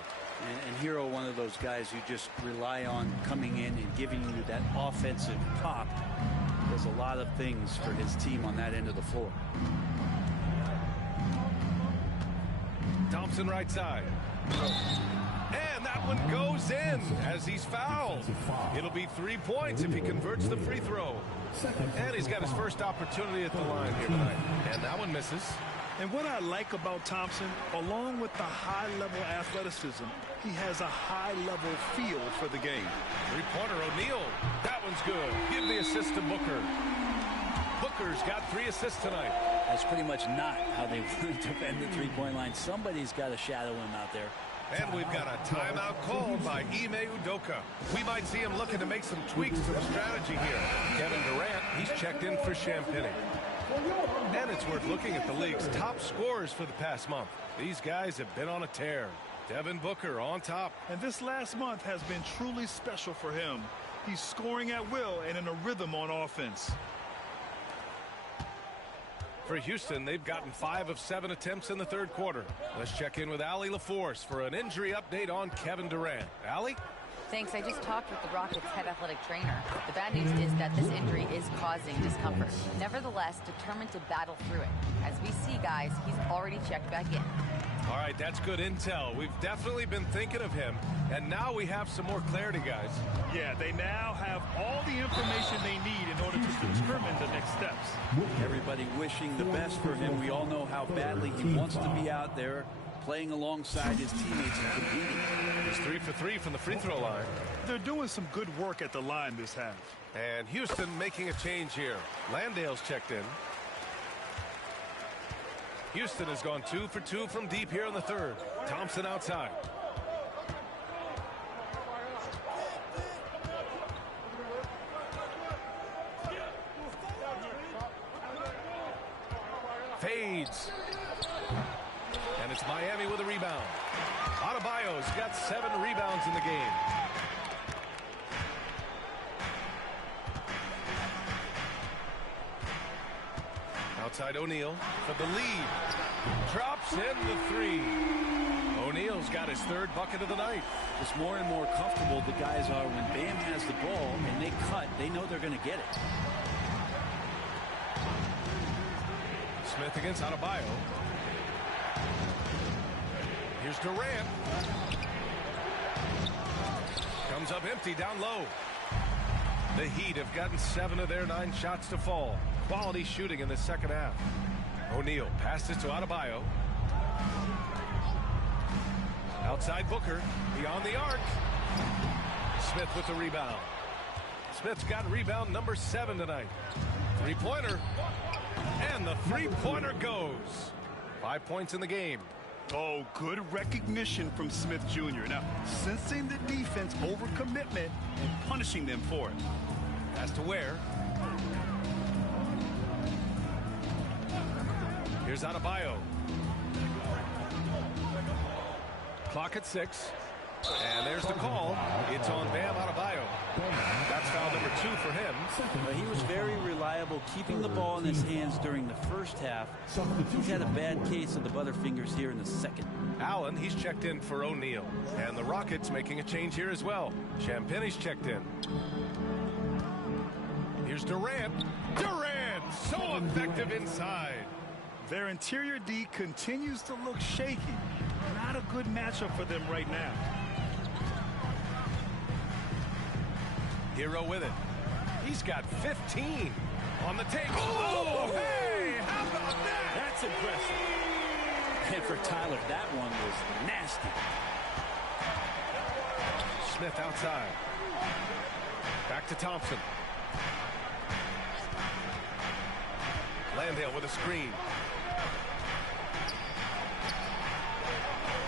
And Hero, one of those guys who just rely on coming in and giving you that offensive pop. Does a lot of things for his team on that end of the floor. Thompson right side. And that one goes in as he's fouled. It'll be 3 points if he converts the free throw. And he's got his first opportunity at the line here tonight. And that one misses. And what I like about Thompson, along with the high-level athleticism, he has a high-level feel for the game. 3-pointer O'Neal. That one's good. Give the assist to Booker. Booker's got 3 assists tonight. That's pretty much not how they defend the three-point line. Somebody's got to shadow him out there. And we've got a timeout called by Ime Udoka. We might see him looking to make some tweaks to the strategy here. Kevin Durant, he's checked in for Champagnie. And it's worth looking at the league's top scorers for the past month. These guys have been on a tear. Devin Booker on top. And this last month has been truly special for him. He's scoring at will and in a rhythm on offense. For Houston, they've gotten 5 of 7 attempts in the third quarter. Let's check in with Allie LaForce for an injury update on Kevin Durant. Allie? Thanks. I just talked with the Rockets' head athletic trainer. The bad news is that this injury is causing discomfort. Nevertheless, determined to battle through it. As we see, guys, he's already checked back in. All right, that's good intel. We've definitely been thinking of him, and now we have some more clarity, guys. Yeah, they now have all the information they need in order to determine the next steps. Everybody wishing the best for him. We all know how badly he wants to be out there, playing alongside his teammates and competing. He's 3 for 3 from the free throw line. They're doing some good work at the line this half. And Houston making a change here. Landale's checked in. Houston has gone 2 for 2 from deep here in the third. Thompson outside. Fades. And it's Miami with a rebound. Adebayo's got 7 rebounds in the game. Outside O'Neal for the lead. Drops in the 3. O'Neal's got his 3rd bucket of the night. Just more and more comfortable the guys are when Bam has the ball and they cut. They know they're going to get it. Smith against Adebayo. Here's Durant. Comes up empty down low. The Heat have gotten 7 of their 9 shots to fall. Quality shooting in the second half. O'Neal passes to Adebayo. Outside Booker. Beyond the arc. Smith with the rebound. Smith's got rebound number 7 tonight. 3-pointer. And the 3-pointer goes. 5 points in the game. Oh, good recognition from Smith Jr. Now, sensing the defense overcommitment and punishing them for it. Has to Ware. Here's Adebayo. Clock at 6. And there's the call. It's on Bam Adebayo. That's foul number 2 for him. But he was very reliable, keeping the ball in his hands during the first half. He's had a bad case of the butterfingers here in the second. Allen, he's checked in for O'Neal. And the Rockets making a change here as well. Champagne's checked in. Here's Durant. Durant, so effective inside. Their interior D continues to look shaky. Not a good matchup for them right now. Hero with it. He's got 15 on the table. Oh, hey, how about that? That's impressive. And for Tyler, that one was nasty. Smith outside. Back to Thompson. Landale with a screen.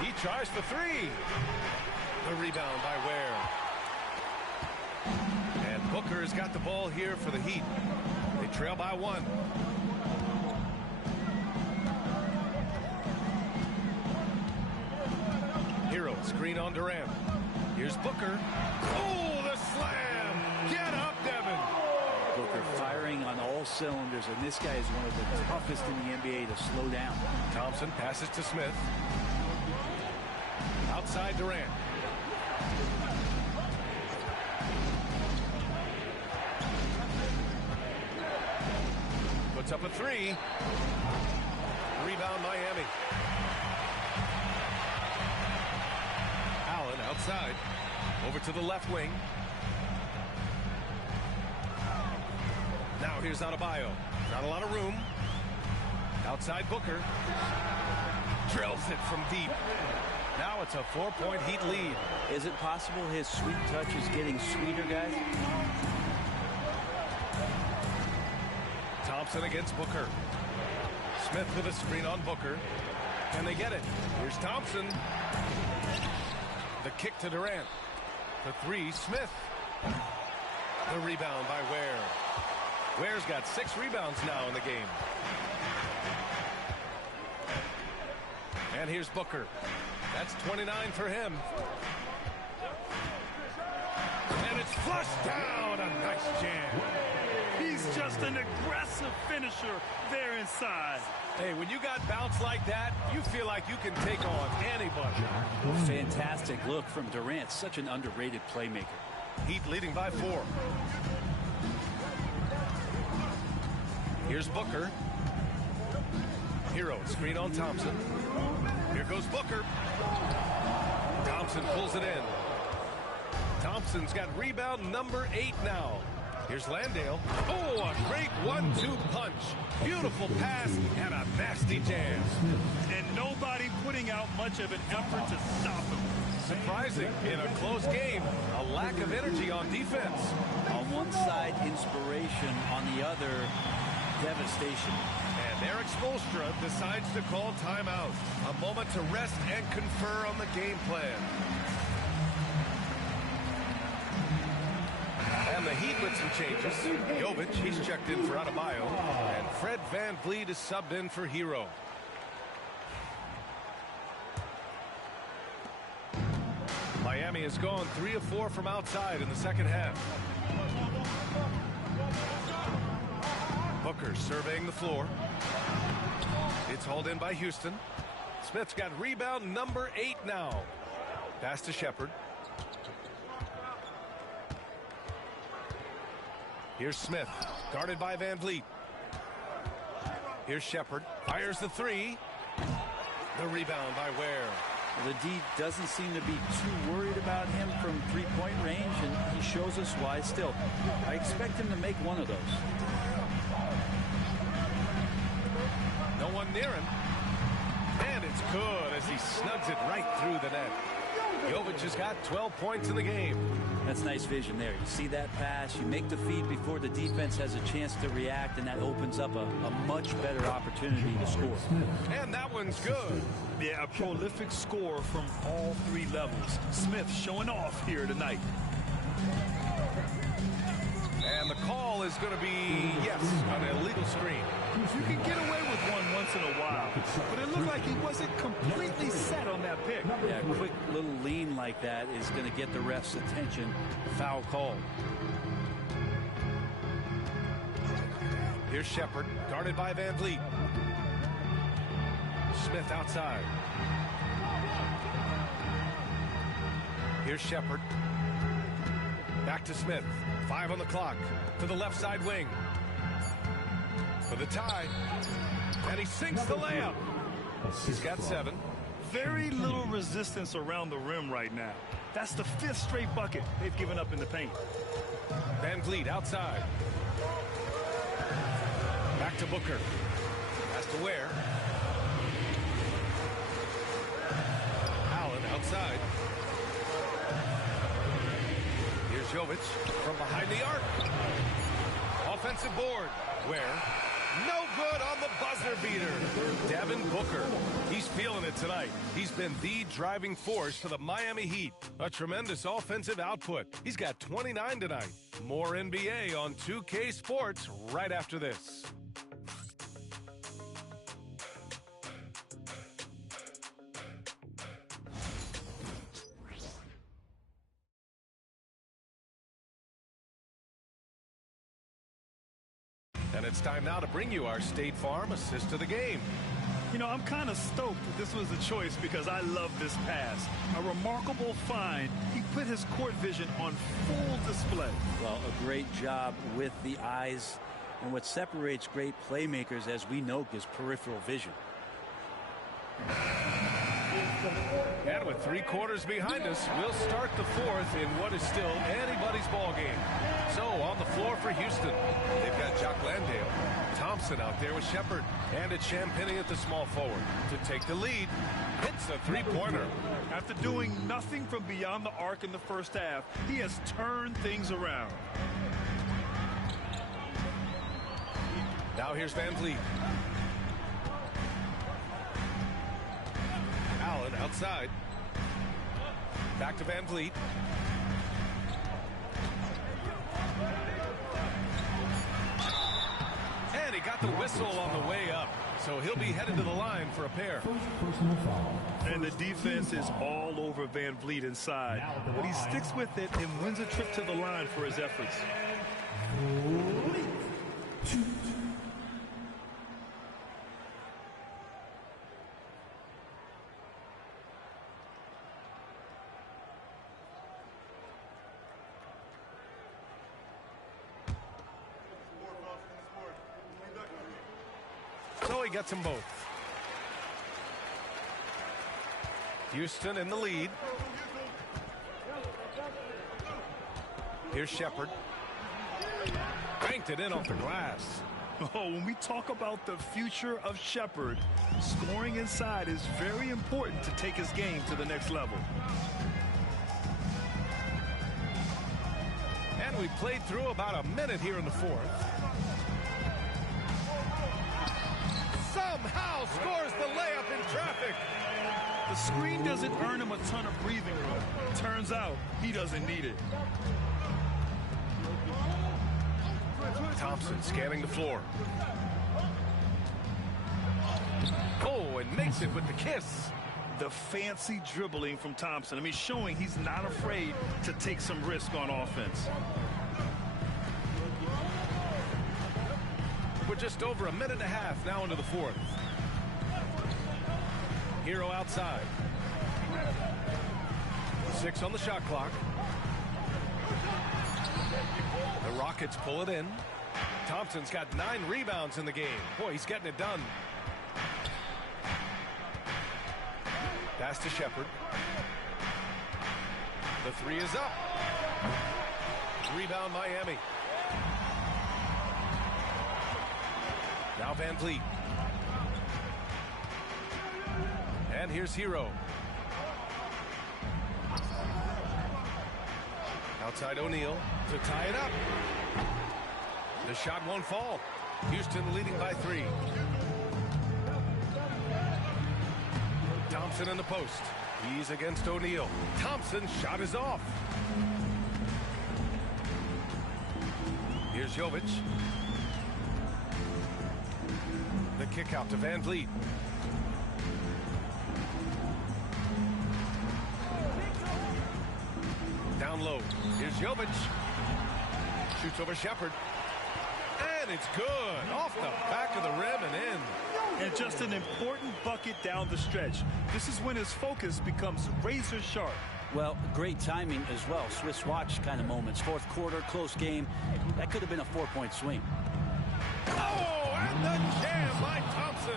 He tries for 3. The rebound by Ware. And Booker has got the ball here for the Heat. They trail by 1. Hero screen on Durant. Here's Booker. Oh, the slam! Get up, Devin! Booker firing on all cylinders, and this guy is one of the toughest in the NBA to slow down. Thompson passes to Smith. Outside Durant. Puts up a 3. Rebound Miami. Allen outside. Over to the left wing. Now here's Adebayo. Not a lot of room. Outside Booker. Drills it from deep. Now it's a 4-point Heat lead. Is it possible his sweet touch is getting sweeter, guys? Thompson against Booker. Smith with a screen on Booker. Can they get it? Here's Thompson. The kick to Durant. The 3, Smith. The rebound by Ware. Ware's got 6 rebounds now in the game. And here's Booker. That's 29 for him. And it's flushed down. A nice jam. He's just an aggressive finisher there inside. Hey, when you got bounce like that, you feel like you can take on anybody. Fantastic look from Durant. Such an underrated playmaker. Heat leading by 4. Here's Booker. Hero, screen on Thompson. Here goes Booker. Thompson pulls it in. Thompson's got rebound number 8 now. Here's Landale. Oh, a great 1-2 punch. Beautiful pass and a nasty jam. And nobody putting out much of an effort to stop him. Surprising in a close game, a lack of energy on defense. On one side, inspiration. On the other, devastation. And Eric Spoelstra decides to call timeout. A moment to rest and confer on the game plan. And the Heat with some changes. Jovic, he's checked in for Adebayo. And Fred VanVleet is subbed in for Hero. Miami has gone 3 of 4 from outside in the second half. Booker surveying the floor. It's hauled in by Houston. Smith's got rebound number 8 now. Pass to Shepherd. Here's Smith, guarded by VanVleet. Here's Shepherd, fires the 3. The rebound by Ware. The D doesn't seem to be too worried about him from three-point range, and he shows us why still. I expect him to make one of those. No one near him. And it's good as he snugs it right through the net. Jovic has got 12 points in the game. That's nice vision there. You see that pass, you make the feed before the defense has a chance to react, and that opens up a much better opportunity to score. And that one's good. Yeah, a prolific score from all 3 levels. Smith showing off here tonight. And the call is going to be, yes, an illegal screen. You can get away with one once in a while, but it looked like he wasn't completely set on that pick. Yeah, a quick little lean like that is going to get the ref's attention. Foul call. Here's Shepherd, guarded by VanVleet. Smith outside. Here's Shepherd. Back to Smith. 5 on the clock. To the left side wing. For the tie. And he sinks the layup. He's got 7. Very little resistance around the rim right now. That's the 5th straight bucket they've given up in the paint. VanVleet outside. Back to Booker. Has to Ware. Allen outside. Here's Jovic from behind the arc. Offensive board. Ware. No good on the buzzer beater. Devin Booker. He's feeling it tonight. He's been the driving force for the Miami Heat. A tremendous offensive output. He's got 29 tonight. More NBA on 2K Sports right after this. And it's time now to bring you our State Farm assist of the game. You know, I'm kind of stoked that this was a choice because I love this pass. A remarkable find. He put his court vision on full display. Well, a great job with the eyes. And what separates great playmakers, as we know, is peripheral vision. And with 3 quarters behind us, we'll start the 4th in what is still anybody's ball game. So on the floor for Houston, they've got Jock Landale, Thompson out there with Shepherd, and it's Champagnie at the small forward to take the lead. Hits a 3-pointer. After doing nothing from beyond the arc in the first half, he has turned things around. Now here's VanVleet. Allen outside. Back to VanVleet. the whistle on the way up, so he'll be headed to the line for a pair. First personal foul. And the defense is all over Van Vliet inside, but he sticks with it and wins a trip to the line for his efforts. So he gets them both. Houston in the lead. Here's Shepard. Banked it in off the glass. Oh, when we talk about the future of Shepard, scoring inside is very important to take his game to the next level. And we played through about a minute here in the fourth. Somehow scores the layup in traffic. The screen doesn't earn him a ton of breathing room. Turns out he doesn't need it. Thompson scanning the floor. Oh, and makes it with the kiss. The fancy dribbling from Thompson. I mean, showing he's not afraid to take some risk on offense. We're just over a minute and a half now into the fourth. Hero outside. 6 on the shot clock. The Rockets pull it in. Thompson's got 9 rebounds in the game. Boy, he's getting it done. Pass to Shepard. The 3 is up. Rebound Miami. Now Van Vliet. And here's Hero. Outside O'Neal to tie it up. The shot won't fall. Houston leading by 3. Thompson in the post. He's against O'Neal. Thompson's shot is off. Here's Jovic. The kick out to Van Vliet. Down low. Here's Jovic. Shoots over Shepard. And it's good. Off the back of the rim and in. And just an important bucket down the stretch. This is when his focus becomes razor sharp. Well, great timing as well. Swiss watch kind of moments. Fourth quarter, close game. That could have been a 4-point swing. Oh, and the jam by Thompson.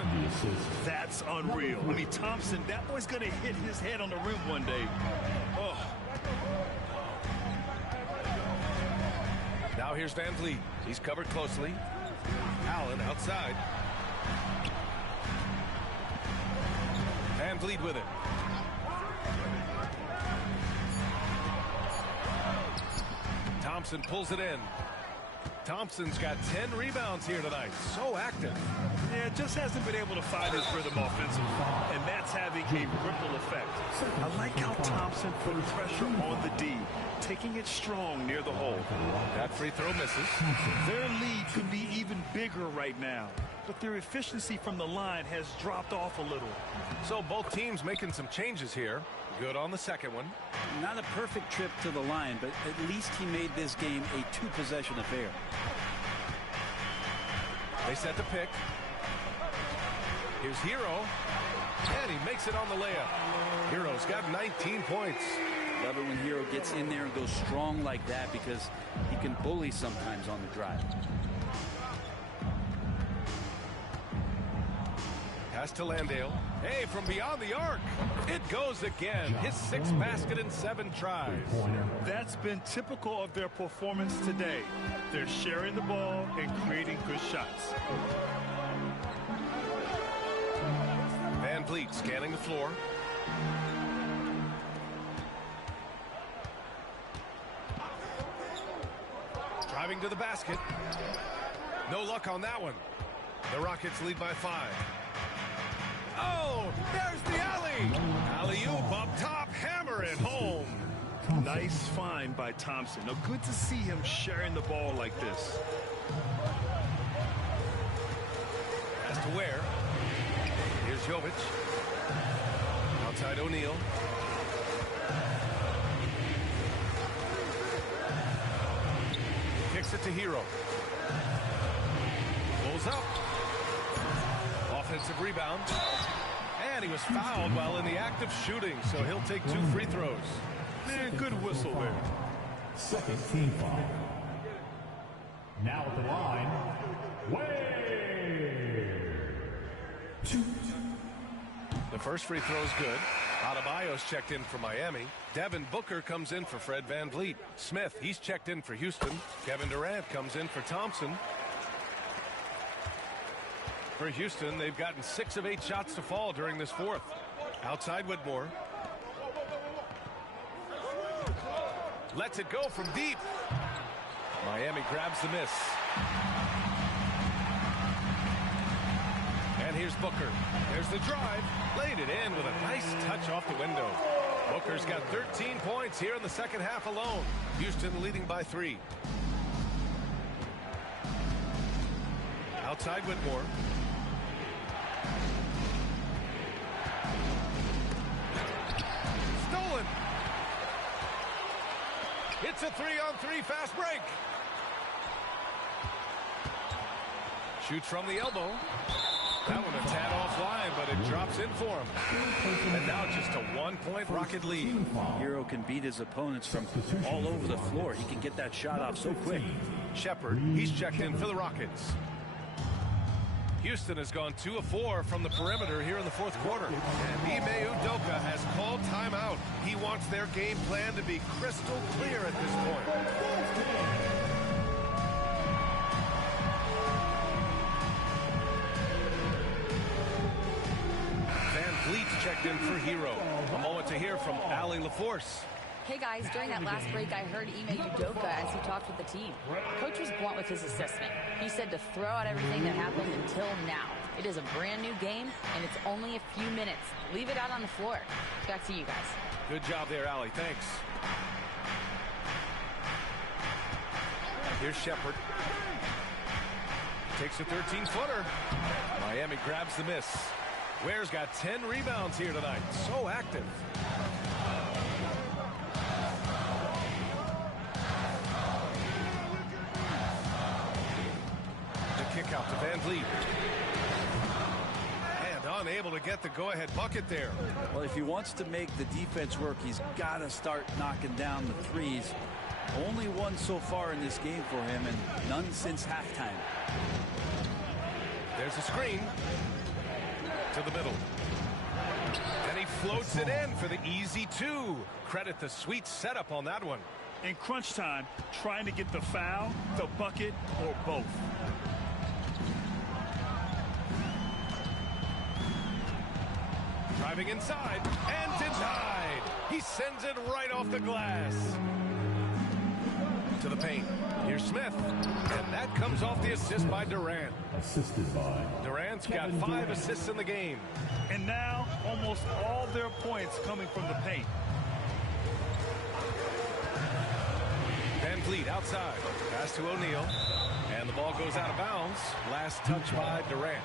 That's unreal. I mean, Thompson, that boy's going to hit his head on the rim one day. Oh. Now here's Van Vliet. He's covered closely. Allen outside. Van Vliet with it. Thompson pulls it in. Thompson's got 10 rebounds here tonight. So active. Yeah, just hasn't been able to find his rhythm offensively, and that's having a ripple effect. I like how Thompson put pressure on the D, taking it strong near the hole. That free throw misses. Their lead could be even bigger right now, but their efficiency from the line has dropped off a little. So both teams making some changes here. Good on the second one. Not a perfect trip to the line, but at least he made this game a 2-possession affair. They set the pick. Here's Hero. And he makes it on the layup. Hero's got 19 points. Love it when Hero gets in there and goes strong like that because he can bully sometimes on the drive. Pass to Landale. Hey, from beyond the arc. It goes again. His 6th basket in 7 tries. That's been typical of their performance today. They're sharing the ball and creating good shots. Van Vliet scanning the floor. Driving to the basket. No luck on that one. The Rockets lead by 5. Oh, there's the alley. Alley-oop up top, hammer it home. Nice find by Thompson. Now, good to see him sharing the ball like this. to Ware. Here's Jovic. Outside O'Neal. Kicks it to Hero. Pulls up. Offensive rebound. And he was fouled while in the act of shooting, so he'll take 2 free throws. Man, good whistle there. Second team foul. Now at the line, Ware. 2. The first free throw is good. Adebayo's checked in for Miami. Devin Booker comes in for Fred VanVleet. Smith, he's checked in for Houston. Kevin Durant comes in for Thompson. For Houston, they've gotten 6 of 8 shots to fall during this fourth. Outside Whitmore. Lets it go from deep. Miami grabs the miss. And here's Booker. There's the drive. Laid it in with a nice touch off the window. Booker's got 13 points here in the second half alone. Houston leading by 3. Outside Whitmore. Stolen. It's a 3-on-3 fast break. Shoots from the elbow. That one a tad offline, but it drops in for him. And now just a 1-point Rocket lead. Hero can beat his opponents from all over the floor. He can get that shot off so quick. Shepard, he's checked in for the Rockets. Houston has gone 2 of 4 from the perimeter here in the fourth quarter. And Ime Udoka has called timeout. He wants their game plan to be crystal clear at this point. VanVleet's checked in for Hero. A moment to hear from Allie LaForce. Hey guys, during that last break, I heard Ime Udoka as he talked with the team. Coach was blunt with his assessment. He said to throw out everything that happened until now. It is a brand new game, and it's only a few minutes. Leave it out on the floor. Back to you guys. Good job there, Allie. Thanks. Here's Shepard. Takes a 13-footer. Miami grabs the miss. Ware's got 10 rebounds here tonight. So active. The kick out to VanVleet. And unable to get the go-ahead bucket there. Well, if he wants to make the defense work, he's got to start knocking down the threes. Only one so far in this game for him, and none since halftime. There's a screen. To the middle. And he floats it in for the easy 2. Credit the sweet setup on that one. In crunch time, trying to get the foul, the bucket, or both. Driving inside and denied. He sends it right off the glass. To the paint. Here's Smith. And that comes off the assist by Durant. Assisted by Durant's got 5 assists in the game. And now, almost all their points coming from the paint. VanVleet outside. Pass to O'Neal. And the ball goes out of bounds. Last touch by Durant.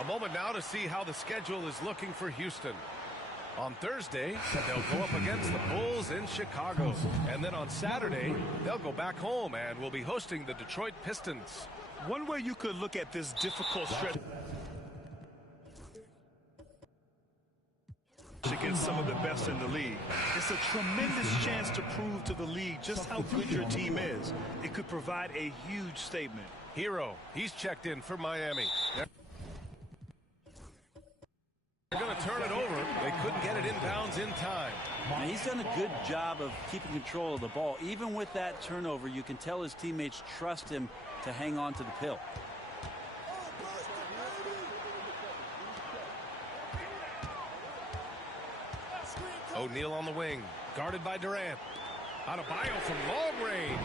A moment now to see how the schedule is looking for Houston. On Thursday, they'll go up against the Bulls in Chicago. And then on Saturday, they'll go back home and will be hosting the Detroit Pistons. One way you could look at this difficult stretch against some of the best in the league. It's a tremendous chance to prove to the league just how good your team is. It could provide a huge statement. Hero, he's checked in for Miami. They're going to turn it over. They couldn't get it inbounds in time. Now, he's done a good job of keeping control of the ball. Even with that turnover, you can tell his teammates trust him to hang on to the pill. O'Neal on the wing, guarded by Durant. Adebayo from long range.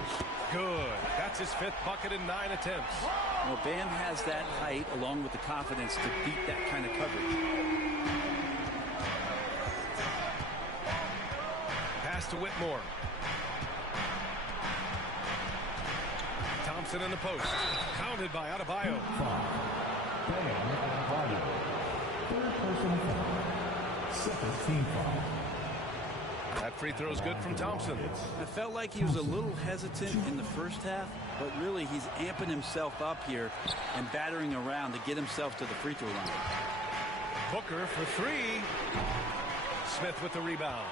Good. That's his 5th bucket in 9 attempts. Well, Bam has that height along with the confidence to beat that kind of coverage. Pass to Whitmore. Thompson in the post. Counted by Adebayo. Ryan Roddy. Third personal foul. Second team foul. That free throw is good from Thompson. I felt like he was a little hesitant in the first half, but really he's amping himself up here and battering around to get himself to the free throw line. Booker for three. Smith with the rebound.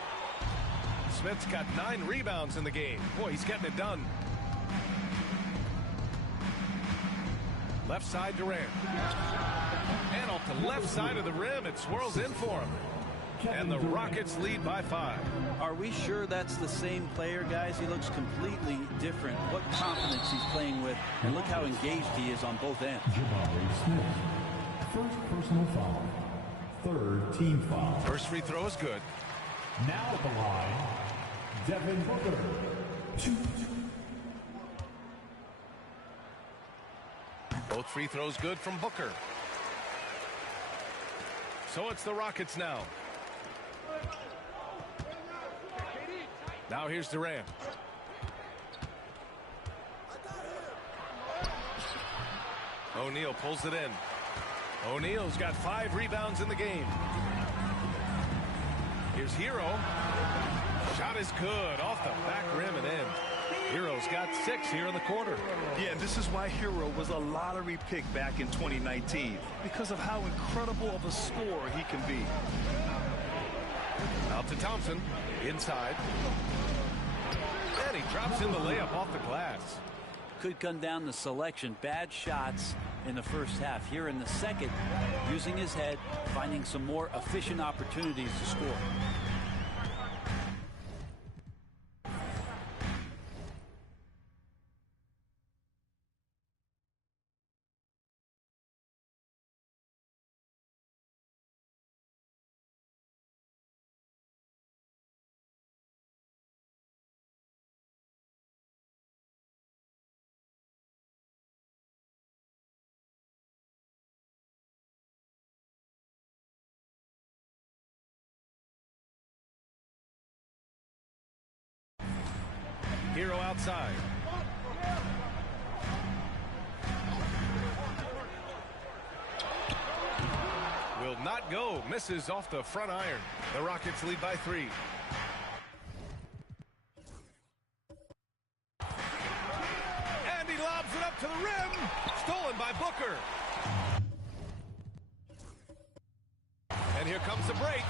Smith's got 9 rebounds in the game. Boy, he's getting it done. Left side Durant. And off the left side of the rim, it swirls in for him. And the Rockets lead by 5. Are we sure that's the same player, guys? He looks completely different. What confidence he's playing with, and look how engaged he is on both ends. Jabari Smith. First personal foul. Third team foul. First free throw is good. Now at the line, Devin Booker. 2. Both free throws good from Booker. So it's the Rockets now. Now here's Durant. O'Neal pulls it in. O'Neal's got 5 rebounds in the game. Here's Hero. Shot is good off the back rim and in. Hero's got 6 here in the quarter. Yeah, this is why Hero was a lottery pick back in 2019, because of how incredible of a scorer he can be. Out to Thompson. Inside. And he drops in the layup off the glass. Could come down to selection. Bad shots in the first half. Here in the second, using his head, finding some more efficient opportunities to score. Hero outside. Will not go. Misses off the front iron. The Rockets lead by 3. And he lobs it up to the rim. Stolen by Booker. And here comes the break.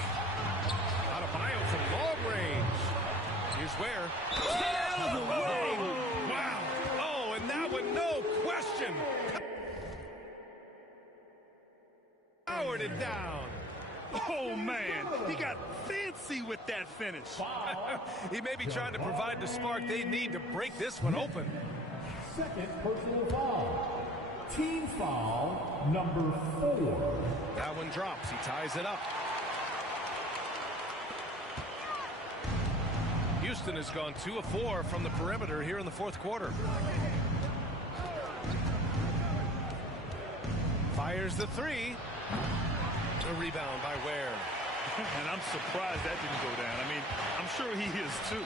Adebayo from long range. Here's where. Stay out of the way. Wow. Oh, and that one, no question. Powered it down. Oh, man. He got fancy with that finish. He may be trying to provide the spark they need to break this one open. Second personal foul. Team foul number 4. That one drops. He ties it up. Houston has gone 2 of 4 from the perimeter here in the fourth quarter. Fires the 3. A rebound by Ware. And I'm surprised that didn't go down. I mean, I'm sure he is too.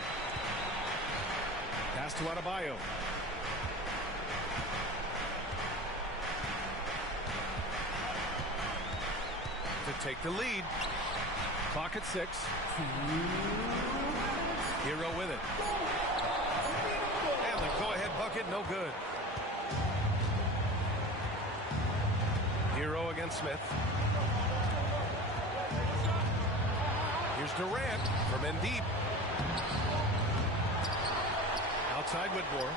Pass to Adebayo. To take the lead. Clock at 6. Hero with it. And the go-ahead bucket, no good. Hero against Smith. Here's Durant from in deep. Outside Whitmore.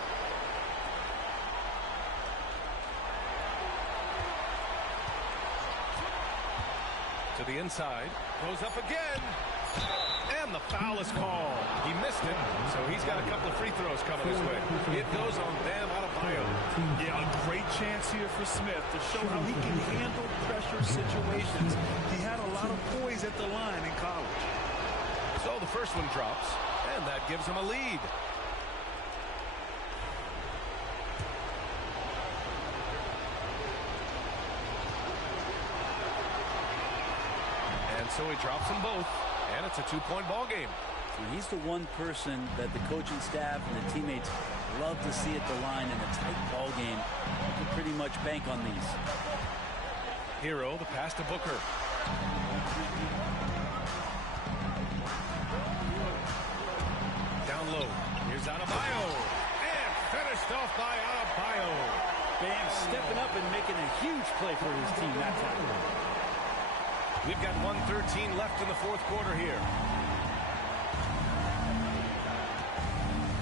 To the inside. Goes up again. And the foul is called. He missed it, so he's got a couple of free throws coming his way. It goes on Bam Adebayo. Yeah, a great chance here for Smith to show how he can handle pressure situations. He had a lot of poise at the line in college. So the first one drops, and that gives him a lead. And so he drops them both. And it's a 2-point ball game. And he's the one person that the coaching staff and the teammates love to see at the line in a tight ball game. You can pretty much bank on these. Hero, the pass to Booker. Down low. Here's Adebayo. And finished off by Adebayo. Bam stepping up and making a huge play for his team that time. We've got 1:13 left in the fourth quarter here.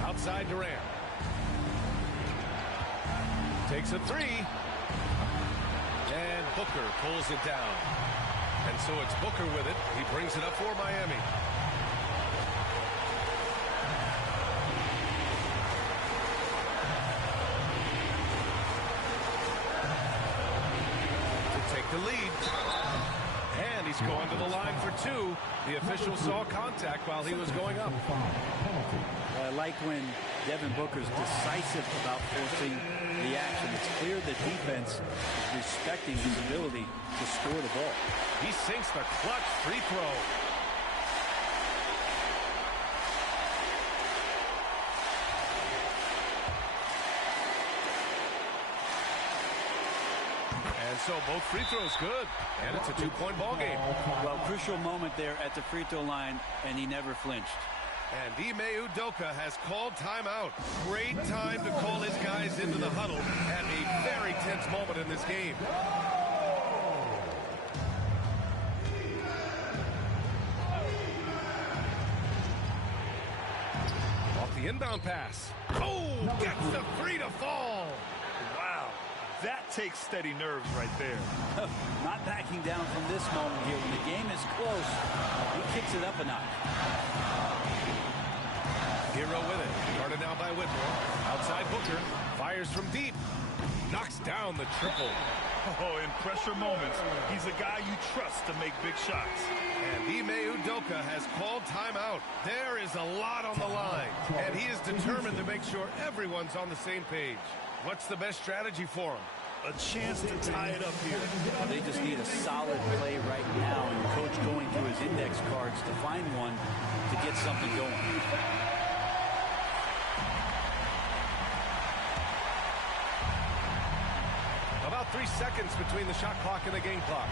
Outside Durant. Takes a three. And Booker pulls it down. And so it's Booker with it. He brings it up for Miami. To take the lead. And he's going to the line for two. The official saw contact while he was going up. I like when Devin Booker's decisive about forcing the action. It's clear the defense is respecting his ability to score the ball. He sinks the clutch free throw. And so both free throws good. And it's a two-point ball game. Well, crucial moment there at the free throw line, and he never flinched. And Ime Udoka has called timeout. Great time to call his guys into the huddle at a very tense moment in this game. Off the inbound pass. Oh, gets the three to fall. Wow, that takes steady nerves right there. Not backing down from this moment here. When the game is close, he kicks it up a notch. Hero with it. Guarded now by Whitmore. Outside Booker. Fires from deep. Knocks down the triple. Oh, in pressure moments, he's a guy you trust to make big shots. And Ime Udoka has called timeout. There is a lot on the line. And he is determined to make sure everyone's on the same page. What's the best strategy for him? A chance to tie it up here. They just need a solid play right now. And the coach going through his index cards to find one to get something going. About 3 seconds between the shot clock and the game clock.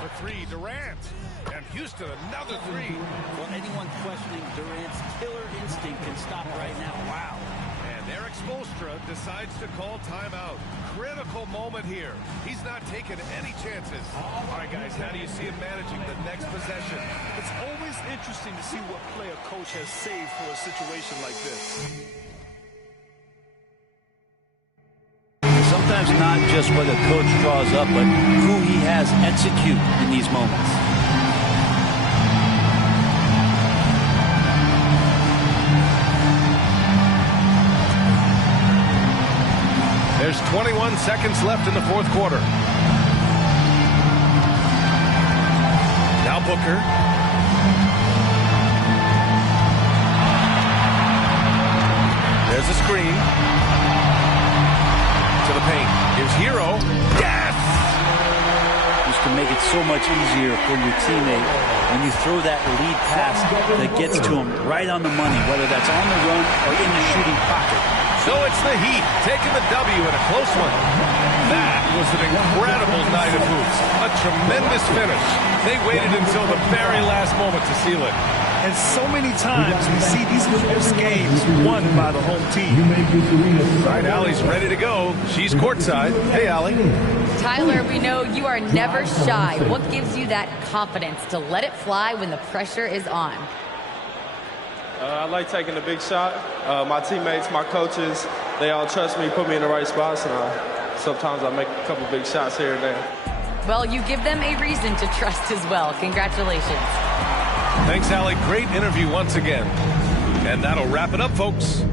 For three, Durant. And Houston, another three. Well, anyone questioning Durant's killer instinct can stop right now. Wow. And Eric Spoelstra decides to call timeout. Critical moment here. He's not taking any chances. All right, guys, how do you see him managing the next possession? It's always interesting to see what play a coach has saved for a situation like this. Sometimes not just what a coach draws up, but who he has execute in these moments. There's 21 seconds left in the fourth quarter. Now Booker. There's a screen. To the paint. Here's Hero. Yes! Just to make it so much easier for your teammate when you throw that lead pass that gets to him right on the money, whether that's on the run or in the shooting pocket. So it's the Heat taking the W in a close one. That was an incredible night of hoops. A tremendous finish. They waited until the very last moment to seal it. And so many times we see these close games won by the home team. All right, Allie's ready to go. She's courtside. Hey, Allie. Tyler, we know you are never shy. What gives you that confidence to let it fly when the pressure is on? I like taking the big shot. My teammates, my coaches, they all trust me, put me in the right spots, and sometimes I make a couple big shots here and there. Well, you give them a reason to trust as well. Congratulations. Thanks, Allie. Great interview once again. And that'll wrap it up, folks.